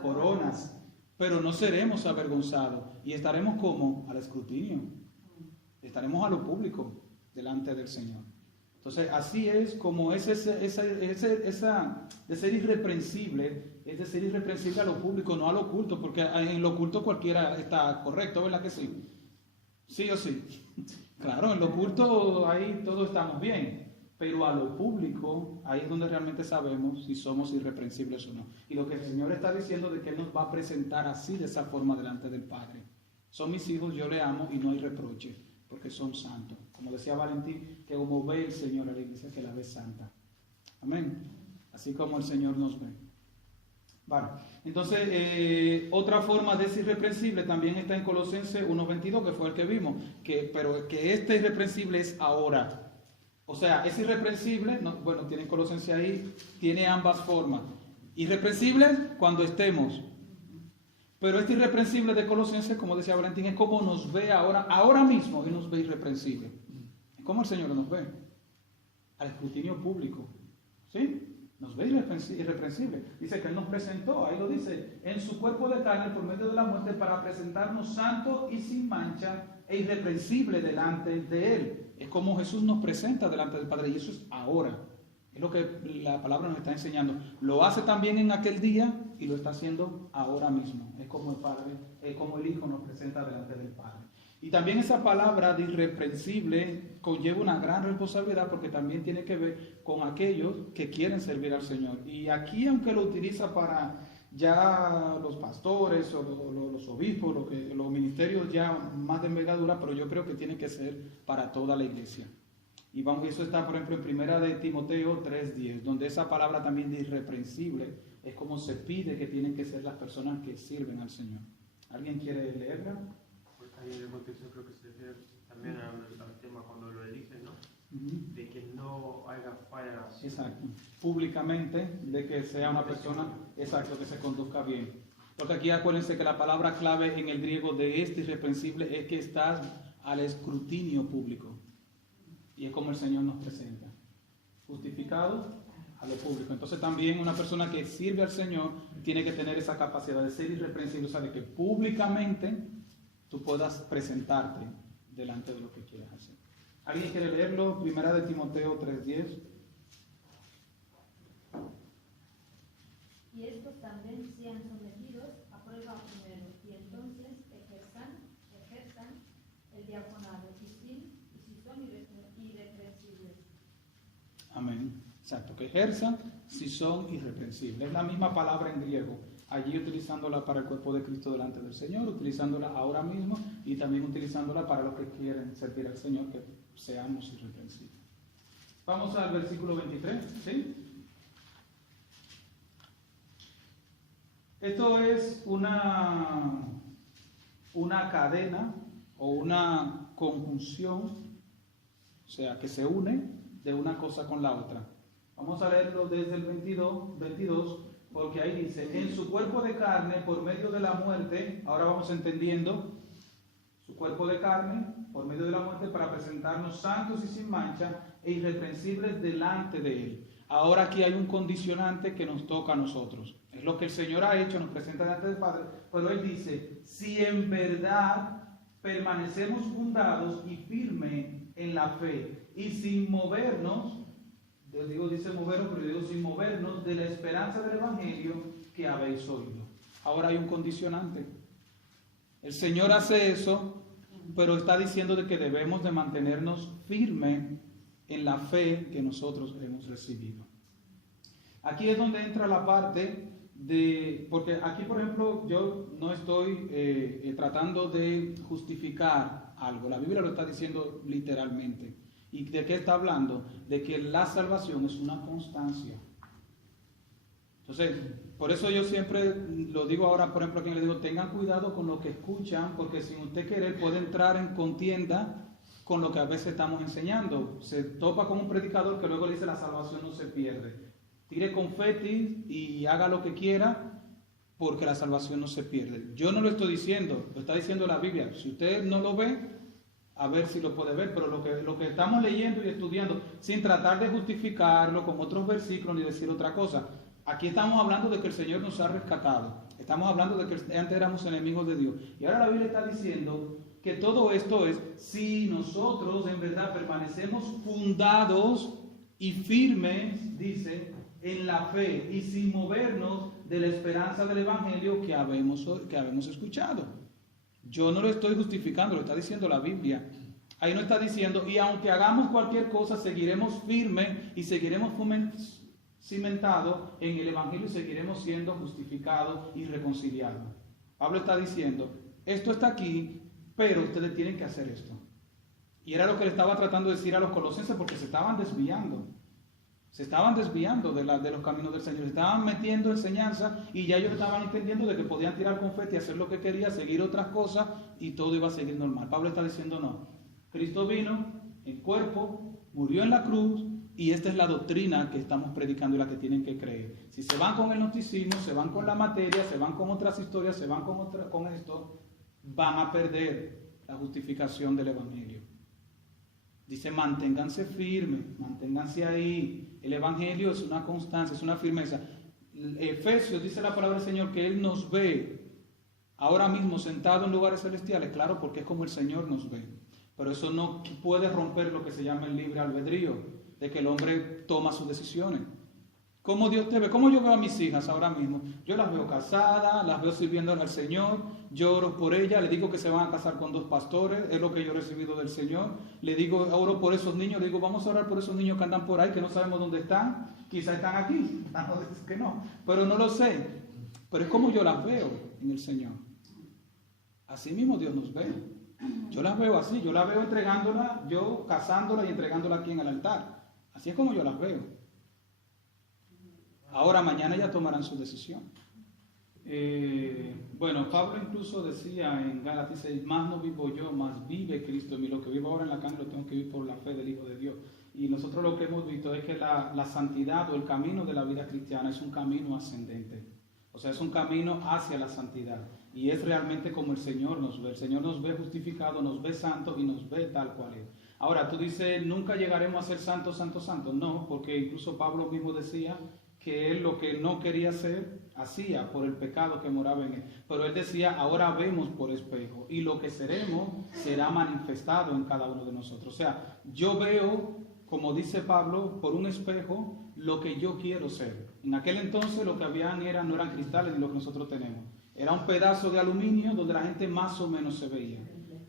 Coronas. Pero no seremos avergonzados y estaremos como al escrutinio. Estaremos a lo público delante del Señor. Entonces, así es como es esa de ser irreprensible, es de ser irreprensible a lo público, no a lo oculto, porque en lo oculto cualquiera está correcto, ¿verdad que sí? Sí o sí. Claro, en lo oculto ahí todos estamos bien, pero a lo público ahí es donde realmente sabemos si somos irreprensibles o no. Y lo que el Señor está diciendo de que Él nos va a presentar así, de esa forma, delante del Padre. Son mis hijos, yo le amo y no hay reproche, porque son santos. Como decía Valentín, que como ve el Señor a la iglesia, que la ve santa. Amén. Así como el Señor nos ve. Vale. Entonces, otra forma de ser irreprensible también está en Colosenses 1:22, que fue el que vimos, pero que este irreprensible es ahora. O sea, es irreprensible, no, bueno, tienen Colosenses ahí, tiene ambas formas. Irreprensible cuando estemos. Pero este irreprensible de Colosenses, como decía Valentín, es como nos ve ahora mismo, Él nos ve irreprensible. Es como el Señor nos ve, al escrutinio público. ¿Sí? Nos ve irreprensible. Dice que Él nos presentó, ahí lo dice, en su cuerpo de carne por medio de la muerte para presentarnos santos y sin mancha e irreprensible delante de Él. Es como Jesús nos presenta delante del Padre y eso es ahora. Es lo que la palabra nos está enseñando. Lo hace también en aquel día y lo está haciendo ahora mismo. Es como el Padre, es como el Hijo nos presenta delante del Padre. Y también esa palabra de irreprensible conlleva una gran responsabilidad porque también tiene que ver con aquellos que quieren servir al Señor. Y aquí, aunque lo utiliza para ya los pastores o los obispos, los ministerios ya más de envergadura, pero yo creo que tiene que ser para toda la iglesia. Y eso está, por ejemplo, en Primera de Timoteo 3:10, donde esa palabra también de irreprensible es como se pide que tienen que ser las personas que sirven al Señor. ¿Alguien quiere leerla? Ahí en el contexto creo que se refiere también al tema cuando lo eligen, ¿no? De que no haya fallas. Exacto. Públicamente, de que sea una persona, exacto, que se conduzca bien. Porque aquí acuérdense que la palabra clave en el griego de este irreprensible es que estás al escrutinio público. Y es como el Señor nos presenta. Justificado a lo público. Entonces también una persona que sirve al Señor tiene que tener esa capacidad de ser irreprensible, o sea, de que públicamente tú puedas presentarte delante de lo que quieras hacer. ¿Alguien quiere leerlo? Primera de Timoteo 3:10. Y estos también sean sometidos a prueba primero, y entonces ejerzan el diaconado, y si son irreprensibles. Amén. Exacto, que ejerzan si son irreprensibles. Es la misma palabra en griego. Allí utilizándola para el cuerpo de Cristo delante del Señor, utilizándola ahora mismo y también utilizándola para los que quieren servir al Señor, que seamos irreprensibles. Vamos al versículo 23, ¿sí? Esto es una cadena o una conjunción, o sea, que se une de una cosa con la otra. Vamos a leerlo desde el 22, porque ahí dice, en su cuerpo de carne, por medio de la muerte, ahora vamos entendiendo, su cuerpo de carne, por medio de la muerte, para presentarnos santos y sin mancha e irreprensibles delante de Él. Ahora aquí hay un condicionante que nos toca a nosotros. Es lo que el Señor ha hecho, nos presenta delante del Padre, pero Él dice, si en verdad permanecemos fundados y firmes en la fe y sin movernos, dice movernos, pero digo sin movernos de la esperanza del Evangelio que habéis oído. Ahora hay un condicionante. El Señor hace eso pero está diciendo de que debemos de mantenernos firmes en la fe que nosotros hemos recibido. Aquí es donde entra la parte porque aquí, por ejemplo, yo no estoy tratando de justificar algo. La Biblia lo está diciendo literalmente. ¿Y de qué está hablando? De que la salvación es una constancia. Entonces, por eso yo siempre lo digo ahora, por ejemplo, a quien le digo, tengan cuidado con lo que escuchan, porque sin usted querer puede entrar en contienda con lo que a veces estamos enseñando. Se topa con un predicador que luego le dice la salvación no se pierde. Tire confeti y haga lo que quiera, porque la salvación no se pierde. Yo no lo estoy diciendo, lo está diciendo la Biblia. Si usted no lo ve, a ver si lo puede ver, pero lo que estamos leyendo y estudiando, sin tratar de justificarlo con otros versículos ni decir otra cosa. Aquí estamos hablando de que el Señor nos ha rescatado. Estamos hablando de que antes éramos enemigos de Dios. Y ahora la Biblia está diciendo que todo esto es si nosotros en verdad permanecemos fundados y firmes, dice, en la fe y sin movernos de la esperanza del Evangelio que habemos escuchado. Yo no lo estoy justificando, lo está diciendo la Biblia. Ahí no está diciendo, y aunque hagamos cualquier cosa, seguiremos firmes y seguiremos cimentados en el Evangelio y seguiremos siendo justificados y reconciliados. Pablo está diciendo, esto está aquí, pero ustedes tienen que hacer esto. Y era lo que le estaba tratando de decir a los colosenses, porque se estaban desviando. Se estaban desviando de los caminos del Señor, se estaban metiendo enseñanza y ya ellos estaban entendiendo de que podían tirar confeti, hacer lo que quería, seguir otras cosas y todo iba a seguir normal. Pablo está diciendo no. Cristo vino en cuerpo, murió en la cruz y esta es la doctrina que estamos predicando y la que tienen que creer. Si se van con el gnosticismo, se van con la materia, se van con otras historias, se van con esto, van a perder la justificación del Evangelio. Dice, manténganse firmes, manténganse ahí. El Evangelio es una constancia, es una firmeza. Efesios dice la palabra del Señor que Él nos ve ahora mismo sentado en lugares celestiales, claro, porque es como el Señor nos ve. Pero eso no puede romper lo que se llama el libre albedrío, de que el hombre toma sus decisiones. ¿Cómo Dios te ve? ¿Cómo yo veo a mis hijas ahora mismo? Yo las veo casadas, las veo sirviéndole al Señor, yo oro por ellas, le digo que se van a casar con 2 pastores, es lo que yo he recibido del Señor. Le digo, oro por esos niños, le digo, vamos a orar por esos niños que andan por ahí, que no sabemos dónde están, quizás están aquí, que no, pero no lo sé. Pero es como yo las veo en el Señor. Así mismo Dios nos ve. Yo las veo así, yo las veo entregándola, yo casándola y entregándola aquí en el altar. Así es como yo las veo. Ahora, mañana ya tomarán su decisión. Bueno, Pablo incluso decía en Gálatas 6, más no vivo yo, más vive Cristo en mí. Lo que vivo ahora en la carne lo tengo que vivir por la fe del Hijo de Dios. Y nosotros lo que hemos visto es que la santidad o el camino de la vida cristiana es un camino ascendente. O sea, es un camino hacia la santidad. Y es realmente como el Señor nos ve. El Señor nos ve justificado, nos ve santo y nos ve tal cual es. Ahora, tú dices, nunca llegaremos a ser santos, santos, santos. No, porque incluso Pablo mismo decía que él lo que no quería hacer, hacía por el pecado que moraba en él. Pero él decía, ahora vemos por espejo y lo que seremos será manifestado en cada uno de nosotros. O sea, yo veo, como dice Pablo, por un espejo lo que yo quiero ser. En aquel entonces lo que habían no eran cristales ni lo que nosotros tenemos. Era un pedazo de aluminio donde la gente más o menos se veía.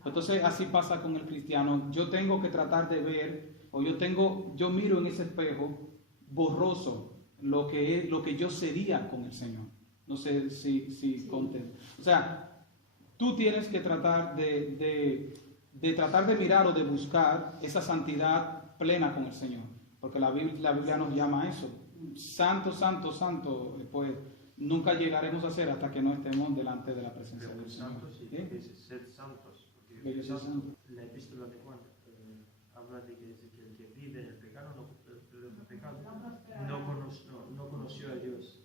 Entonces así pasa con el cristiano. Yo tengo que tratar de ver, o yo miro en ese espejo borroso lo que yo sería con el Señor. No sé si contento. O sea, tú tienes que tratar de tratar de mirar o de buscar esa santidad plena con el Señor. Porque la Biblia nos llama a eso. Santo, santo, santo, pues nunca llegaremos a ser hasta que no estemos delante de la presencia del Señor. Santos, sí, sed santos. Porque la epístola de Juan habla de que el que vive en el pecado no conoció a Dios.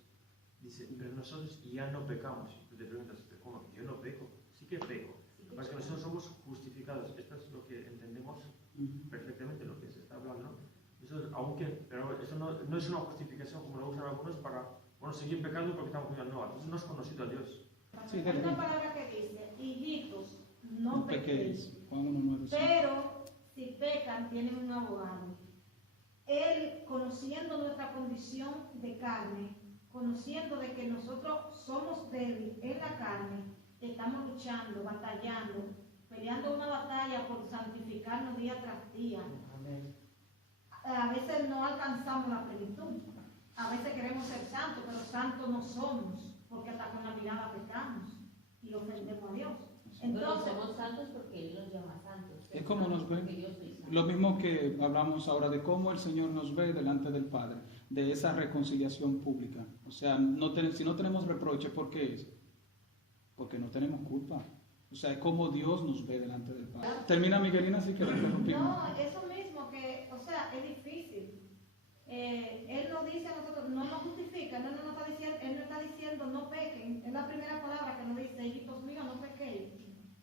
Dice, pero nosotros ya no pecamos. Tú te preguntas, ¿cómo? Yo no peco. Sí que peco. Lo que nosotros somos justificados. Esto es lo que entendemos perfectamente, lo que se está hablando. Pero eso no es una justificación como lo usan algunos para seguir pecando porque estamos pecando. No, entonces no has conocido a Dios. Sí, hay una palabra que dice, hijitos, no pequéis. Pero si pecan, tienen un abogado. Él, conociendo nuestra condición de carne, conociendo de que nosotros somos débiles en la carne, estamos luchando, batallando peleando una batalla por santificarnos día tras día. Amén. A veces no alcanzamos la plenitud. A veces queremos ser santos, pero santos no somos, porque hasta con la mirada pecamos y ofendemos a Dios. Entonces, pero somos santos porque Él nos llama santos. Es como nos ve. Porque yo soy santo. Lo mismo que hablamos ahora de cómo el Señor nos ve delante del Padre, de esa reconciliación pública. O sea, si no tenemos reproche, ¿por qué es? Porque no tenemos culpa. O sea, es como Dios nos ve delante del Padre. Termina Miguelina, así que la interrumpimos. no, eso mismo que, o sea, es difícil. Él nos dice a nosotros, no nos justifica, él no está diciendo no pequen. Es la primera palabra que nos dice, hijitos míos, no pequéis.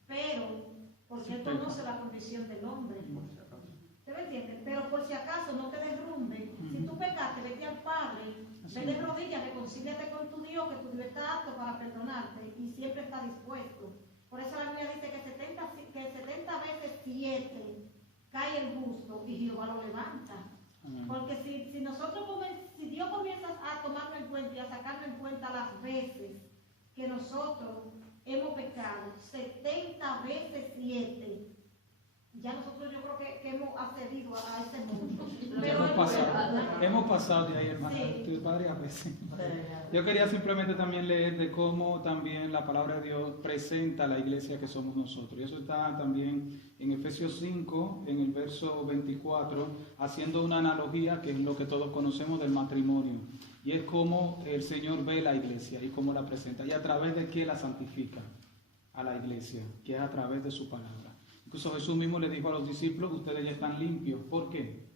Pero, porque Él conoce la condición del hombre. ¿Te me entiendes? Pero por si acaso no te derrumbe. Si tú pecaste, vete al Padre, ve de rodillas, reconcíliate con tu Dios, que tu Dios está apto para perdonarte y siempre está dispuesto. Por eso la Biblia dice que 70 veces 7 cae el justo y Jehová lo levanta. Porque si Dios comienza a tomarlo en cuenta y a sacarlo en cuenta las veces que nosotros hemos pecado, 70 veces 7, ya nosotros yo creo que hemos accedido a ese mundo. Hemos pasado de ahí, hermano, Sí. varias veces. Yo quería simplemente también leer de cómo también la palabra de Dios presenta a la iglesia que somos nosotros. Y eso está también en Efesios 5, en el verso 24, haciendo una analogía que es lo que todos conocemos del matrimonio. Y es cómo el Señor ve la iglesia y cómo la presenta. Y a través de qué la santifica a la iglesia, que es a través de su palabra. Incluso Jesús mismo le dijo a los discípulos, ustedes ya están limpios. ¿Por qué?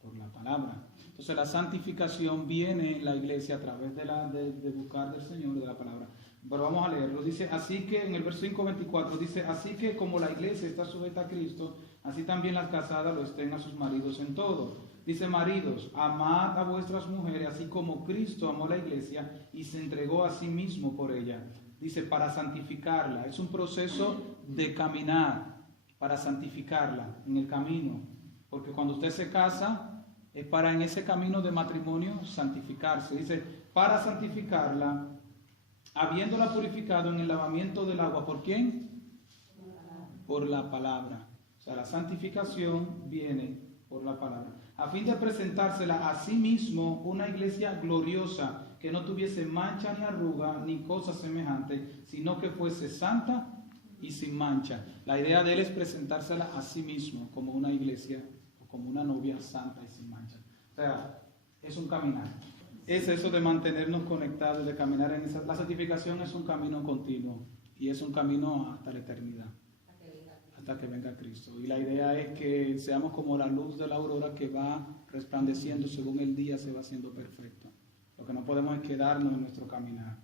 Por la palabra. Entonces la santificación viene en la iglesia a través de buscar del Señor, de la palabra. Pero vamos a leerlo. Dice, así que en el verso 5:24 dice, así que como la iglesia está sujeta a Cristo, así también las casadas lo estén a sus maridos en todo. Dice, maridos, amad a vuestras mujeres, así como Cristo amó la iglesia y se entregó a sí mismo por ella. Dice, para santificarla. Es un proceso de caminar, para santificarla en el camino. Porque cuando usted se casa, es para en ese camino de matrimonio santificarse. Dice, para santificarla, habiéndola purificado en el lavamiento del agua. ¿Por quién? Por la palabra. O sea, la santificación viene por la palabra. A fin de presentársela a sí mismo una iglesia gloriosa, que no tuviese mancha ni arruga ni cosa semejante, sino que fuese santa y sin mancha. La idea de él es presentársela a sí mismo como una iglesia, o como una novia santa y sin mancha. O sea, es un caminar. Es eso de mantenernos conectados, de caminar en esa. La santificación es un camino continuo y es un camino hasta la eternidad, hasta que venga Cristo. Y la idea es que seamos como la luz de la aurora que va resplandeciendo según el día se va haciendo perfecto. Lo que no podemos es quedarnos en nuestro caminar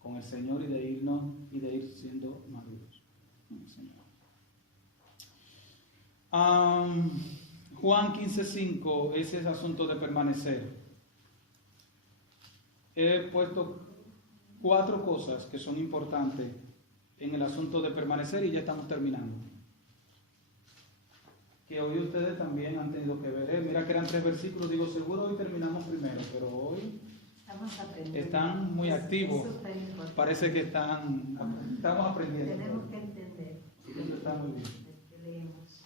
con el Señor y de ir siendo maduros. Juan 15:5, ese es asunto de permanecer. He puesto 4 cosas que son importantes en el asunto de permanecer y ya estamos terminando. Que hoy ustedes también han tenido que ver. Mira que eran 3 versículos, digo, seguro hoy terminamos primero, pero hoy están muy activos. Parece que estamos aprendiendo. Tenemos que entender. Eso está muy bien. Que leemos.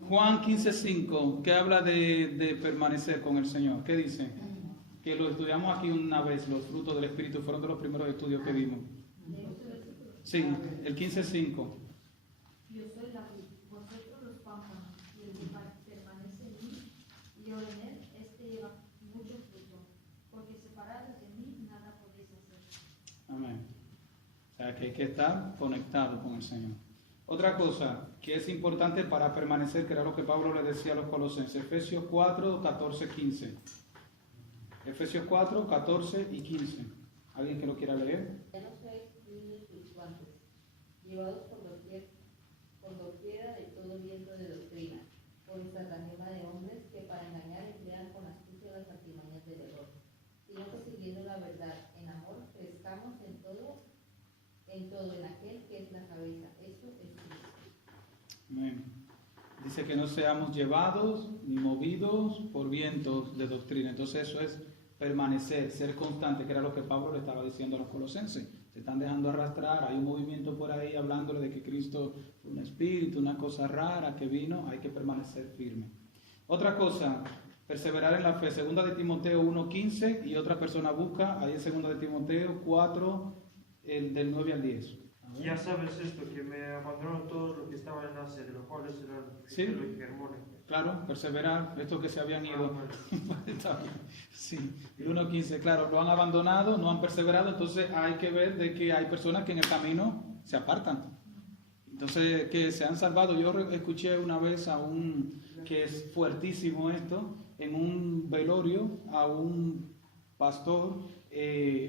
Juan 15:5, que habla de permanecer con el Señor. ¿Qué dice? Que lo estudiamos aquí una vez, los frutos del Espíritu, fueron de los primeros estudios que vimos. Sí, el 15:5. Yo soy la vid, vosotros los pámpanos, y el que permanece en mí, y yo en él, este lleva mucho fruto, porque separados de mí nada podéis hacer. Amén. O sea, que hay que estar conectado con el Señor. Otra cosa que es importante para permanecer, que era lo que Pablo le decía a los colosenses, Efesios 4, 14, 15. Efesios 4, 14 y 15. ¿Alguien que lo quiera leer? Ya no sois niños fluctuantes, llevados por doquiera de todo viento de doctrina, por estratagema de hombres que para engañar emplean con astucia las artimañas del error, sino que siguiendo la verdad en amor, crezcamos en todo en aquel que es la cabeza, eso es Cristo. Amén. Dice que no seamos llevados ni movidos por vientos de doctrina. Entonces eso es permanecer, ser constante, que era lo que Pablo le estaba diciendo a los colosenses. Se están dejando arrastrar, hay un movimiento por ahí hablándole de que Cristo fue un espíritu, una cosa rara que vino, hay que permanecer firme. Otra cosa, perseverar en la fe, 2 de Timoteo 1:15, y otra persona busca, ahí es 2 de Timoteo 4, del 9 al 10. Ya sabes esto, que me abandonaron todos los que estaban en Asia, de los cuales eran Sí. Figelo y Germone. Claro, perseverar, estos que se habían ido. Está bien. Sí, el 1:15, claro, lo han abandonado, no han perseverado, entonces hay que ver de que hay personas que en el camino se apartan. Entonces, que se han salvado. Yo escuché una vez que es fuertísimo esto, en un velorio, a un pastor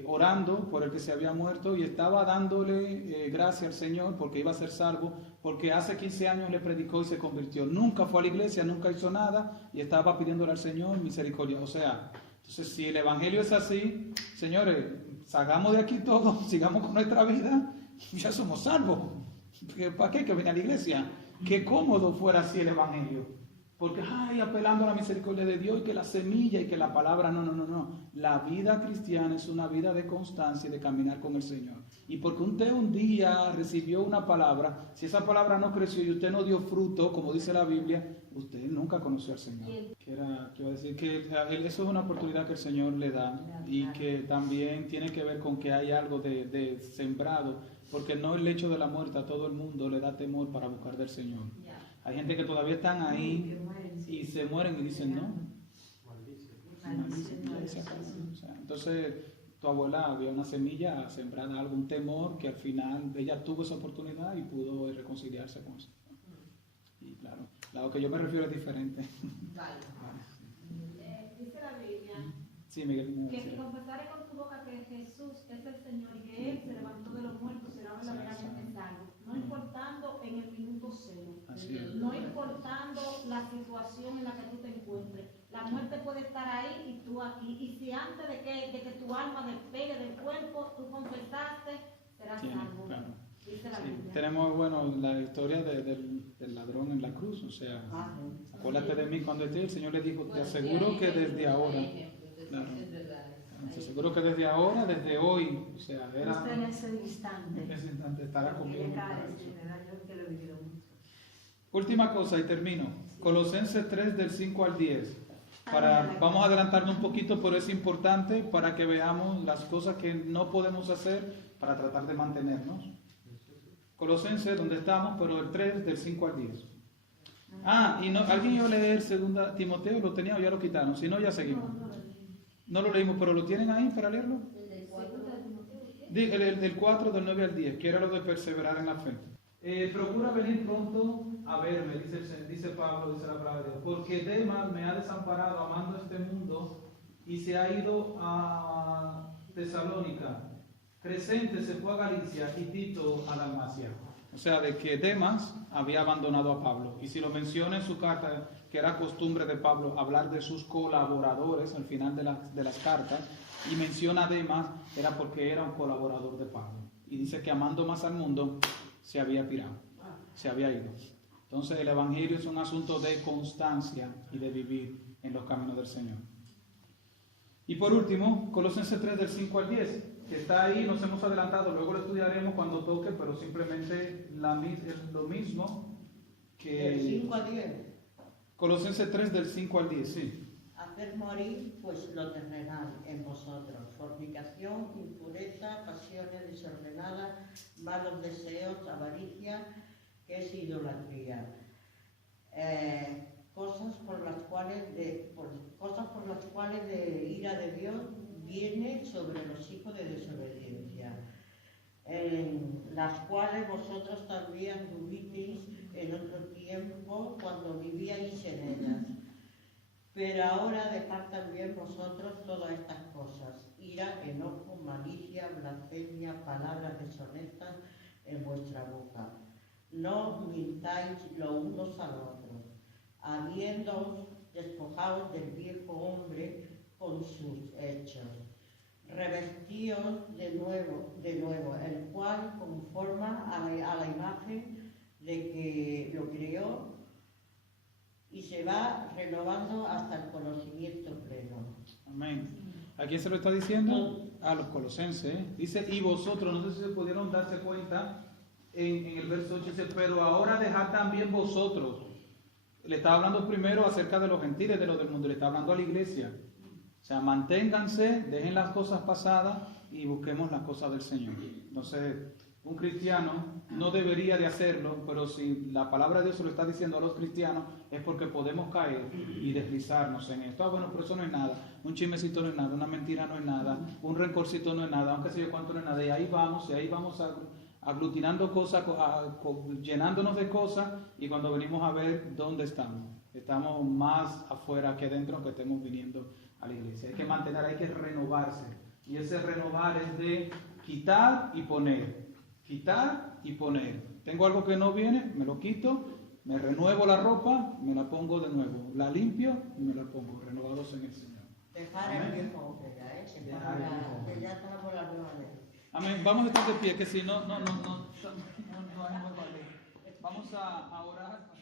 orando por el que se había muerto y estaba dándole gracias al Señor porque iba a ser salvo, porque hace 15 años le predicó y se convirtió. Nunca fue a la iglesia, nunca hizo nada y estaba pidiéndole al Señor misericordia. O sea, entonces si el Evangelio es así, señores, salgamos de aquí todos, sigamos con nuestra vida y ya somos salvos. ¿Para qué que venir a la iglesia? Qué cómodo fuera así el Evangelio. Porque, apelando a la misericordia de Dios y que la semilla y que la palabra, no. La vida cristiana es una vida de constancia y de caminar con el Señor. Y porque usted un día recibió una palabra, si esa palabra no creció y usted no dio fruto, como dice la Biblia, usted nunca conoció al Señor. Quiero decir que eso es una oportunidad que el Señor le da y que también tiene que ver con que hay algo de sembrado, porque no el hecho de la muerte a todo el mundo le da temor para buscar del Señor. Hay gente que todavía están ahí y se mueren y dicen no. Entonces, tu abuela había una semilla sembrada, algún temor que al final ella tuvo esa oportunidad y pudo reconciliarse con eso. Y claro, lo que yo me refiero es diferente. Vale. Dice la Biblia Sí, Miguel. que si confesares con tu boca que Jesús es el Señor y que Él se levantó de los muertos, será verdaderamente salvo. No importando en el minuto cero, Así es. no importando la situación en la que tú te encuentres. La muerte puede estar ahí y tú aquí. Y si antes de que tu alma despegue del cuerpo, tú confesaste, serás salvo. Claro. Dice la Sí, Biblia. tenemos, la historia del ladrón en la cruz, o sea, acuérdate de mí cuando esté, el Señor le dijo, te aseguro que desde ahora, claro, te aseguro que desde ahora, desde hoy, o sea, era, Justo en ese instante. en ese instante estará conmigo. Yo lo he vivido mucho. Última cosa y termino, Colosenses 3 del 5 al 10. Vamos a adelantarnos un poquito, pero es importante para que veamos las cosas que no podemos hacer para tratar de mantenernos. Colosenses, donde estamos, pero el 3 del 5 al 10. Y no, ¿alguien iba a leer 2 Timoteo? ¿Lo tenía o ya lo quitaron? Si no, ya seguimos. No lo leímos, pero ¿lo tienen ahí para leerlo? Del 4 del 9 al 10, que era lo de perseverar en la fe. Procura venir pronto a verme, dice Pablo, dice la palabra de Dios, porque Demas me ha desamparado amando este mundo y se ha ido a Tesalónica. Crescente se fue a Galicia y Tito a Dalmacia. O sea, de que Demas había abandonado a Pablo. Y si lo menciona en su carta, que era costumbre de Pablo hablar de sus colaboradores al final de las cartas, y menciona a Demas, era porque era un colaborador de Pablo. Y dice que amando más al mundo, se había pirado, se había ido. Entonces el Evangelio es un asunto de constancia y de vivir en los caminos del Señor. Y por último, Colosenses 3 del 5 al 10, que está ahí, nos hemos adelantado, luego lo estudiaremos cuando toque, pero simplemente es lo mismo que... Del 5 a 10. Colosenses 3 del 5 al 10, sí. Hacer morir pues lo terrenal en vosotros, fornicación, impureza, pasiones desordenadas, malos deseos, avaricia, que es idolatría. Cosas por las cuales de ira de Dios viene sobre los hijos de desobediencia, en las cuales vosotros también vivisteis en otro tiempo cuando vivíais en ellas. Pero ahora dejad también vosotros todas estas cosas: ira, enojo, malicia, blasfemia, palabras deshonestas en vuestra boca. No mintáis los unos a los otros, habiéndoos despojados del viejo hombre con sus hechos. Revestíos de nuevo, el cual conforma a la imagen de que lo creó, y se va renovando hasta el conocimiento pleno. Amén. ¿A quién se lo está diciendo? A los colosenses. Dice, y vosotros, no sé si se pudieron darse cuenta, en el verso 8 dice, pero ahora dejad también vosotros. Le está hablando primero acerca de los gentiles, de los del mundo, le está hablando a la iglesia. O sea, manténganse, dejen las cosas pasadas y busquemos las cosas del Señor. Entonces, un cristiano no debería de hacerlo, pero si la palabra de Dios se lo está diciendo a los cristianos, es porque podemos caer y deslizarnos en esto. Bueno, pero eso no es nada, un chismecito no es nada, una mentira no es nada, un rencorcito no es nada, aunque sé yo cuánto no es nada, y ahí vamos aglutinando cosas, llenándonos de cosas, y cuando venimos a ver dónde estamos más afuera que adentro, que estemos viniendo a la iglesia. Hay que mantener, hay que renovarse, y ese renovar es de quitar y poner. Quitar y poner. Tengo algo que no viene, me lo quito, me renuevo la ropa, me la pongo de nuevo, la limpio y me la pongo, renovados en el Señor. Dejar el viejo hombre ya, que ya estamos la nueva ley. Amén. Vamos a estar de pie, que si no hay nueva ley. Vamos a orar.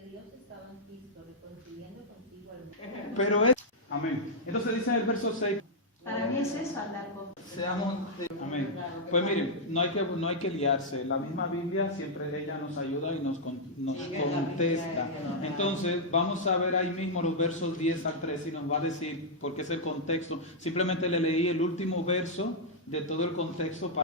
porque Dios estaba en Cristo, reconciliando contigo al mundo. Pero es... Amén. Entonces dice en el verso 6... Para mí es eso, andar con Seamos... Amén. Pues miren, no hay que liarse. La misma Biblia siempre ella nos ayuda y nos contesta. Entonces vamos a ver ahí mismo los versos 10 al 13 y nos va a decir, porque es el contexto. Simplemente le leí el último verso de todo el contexto para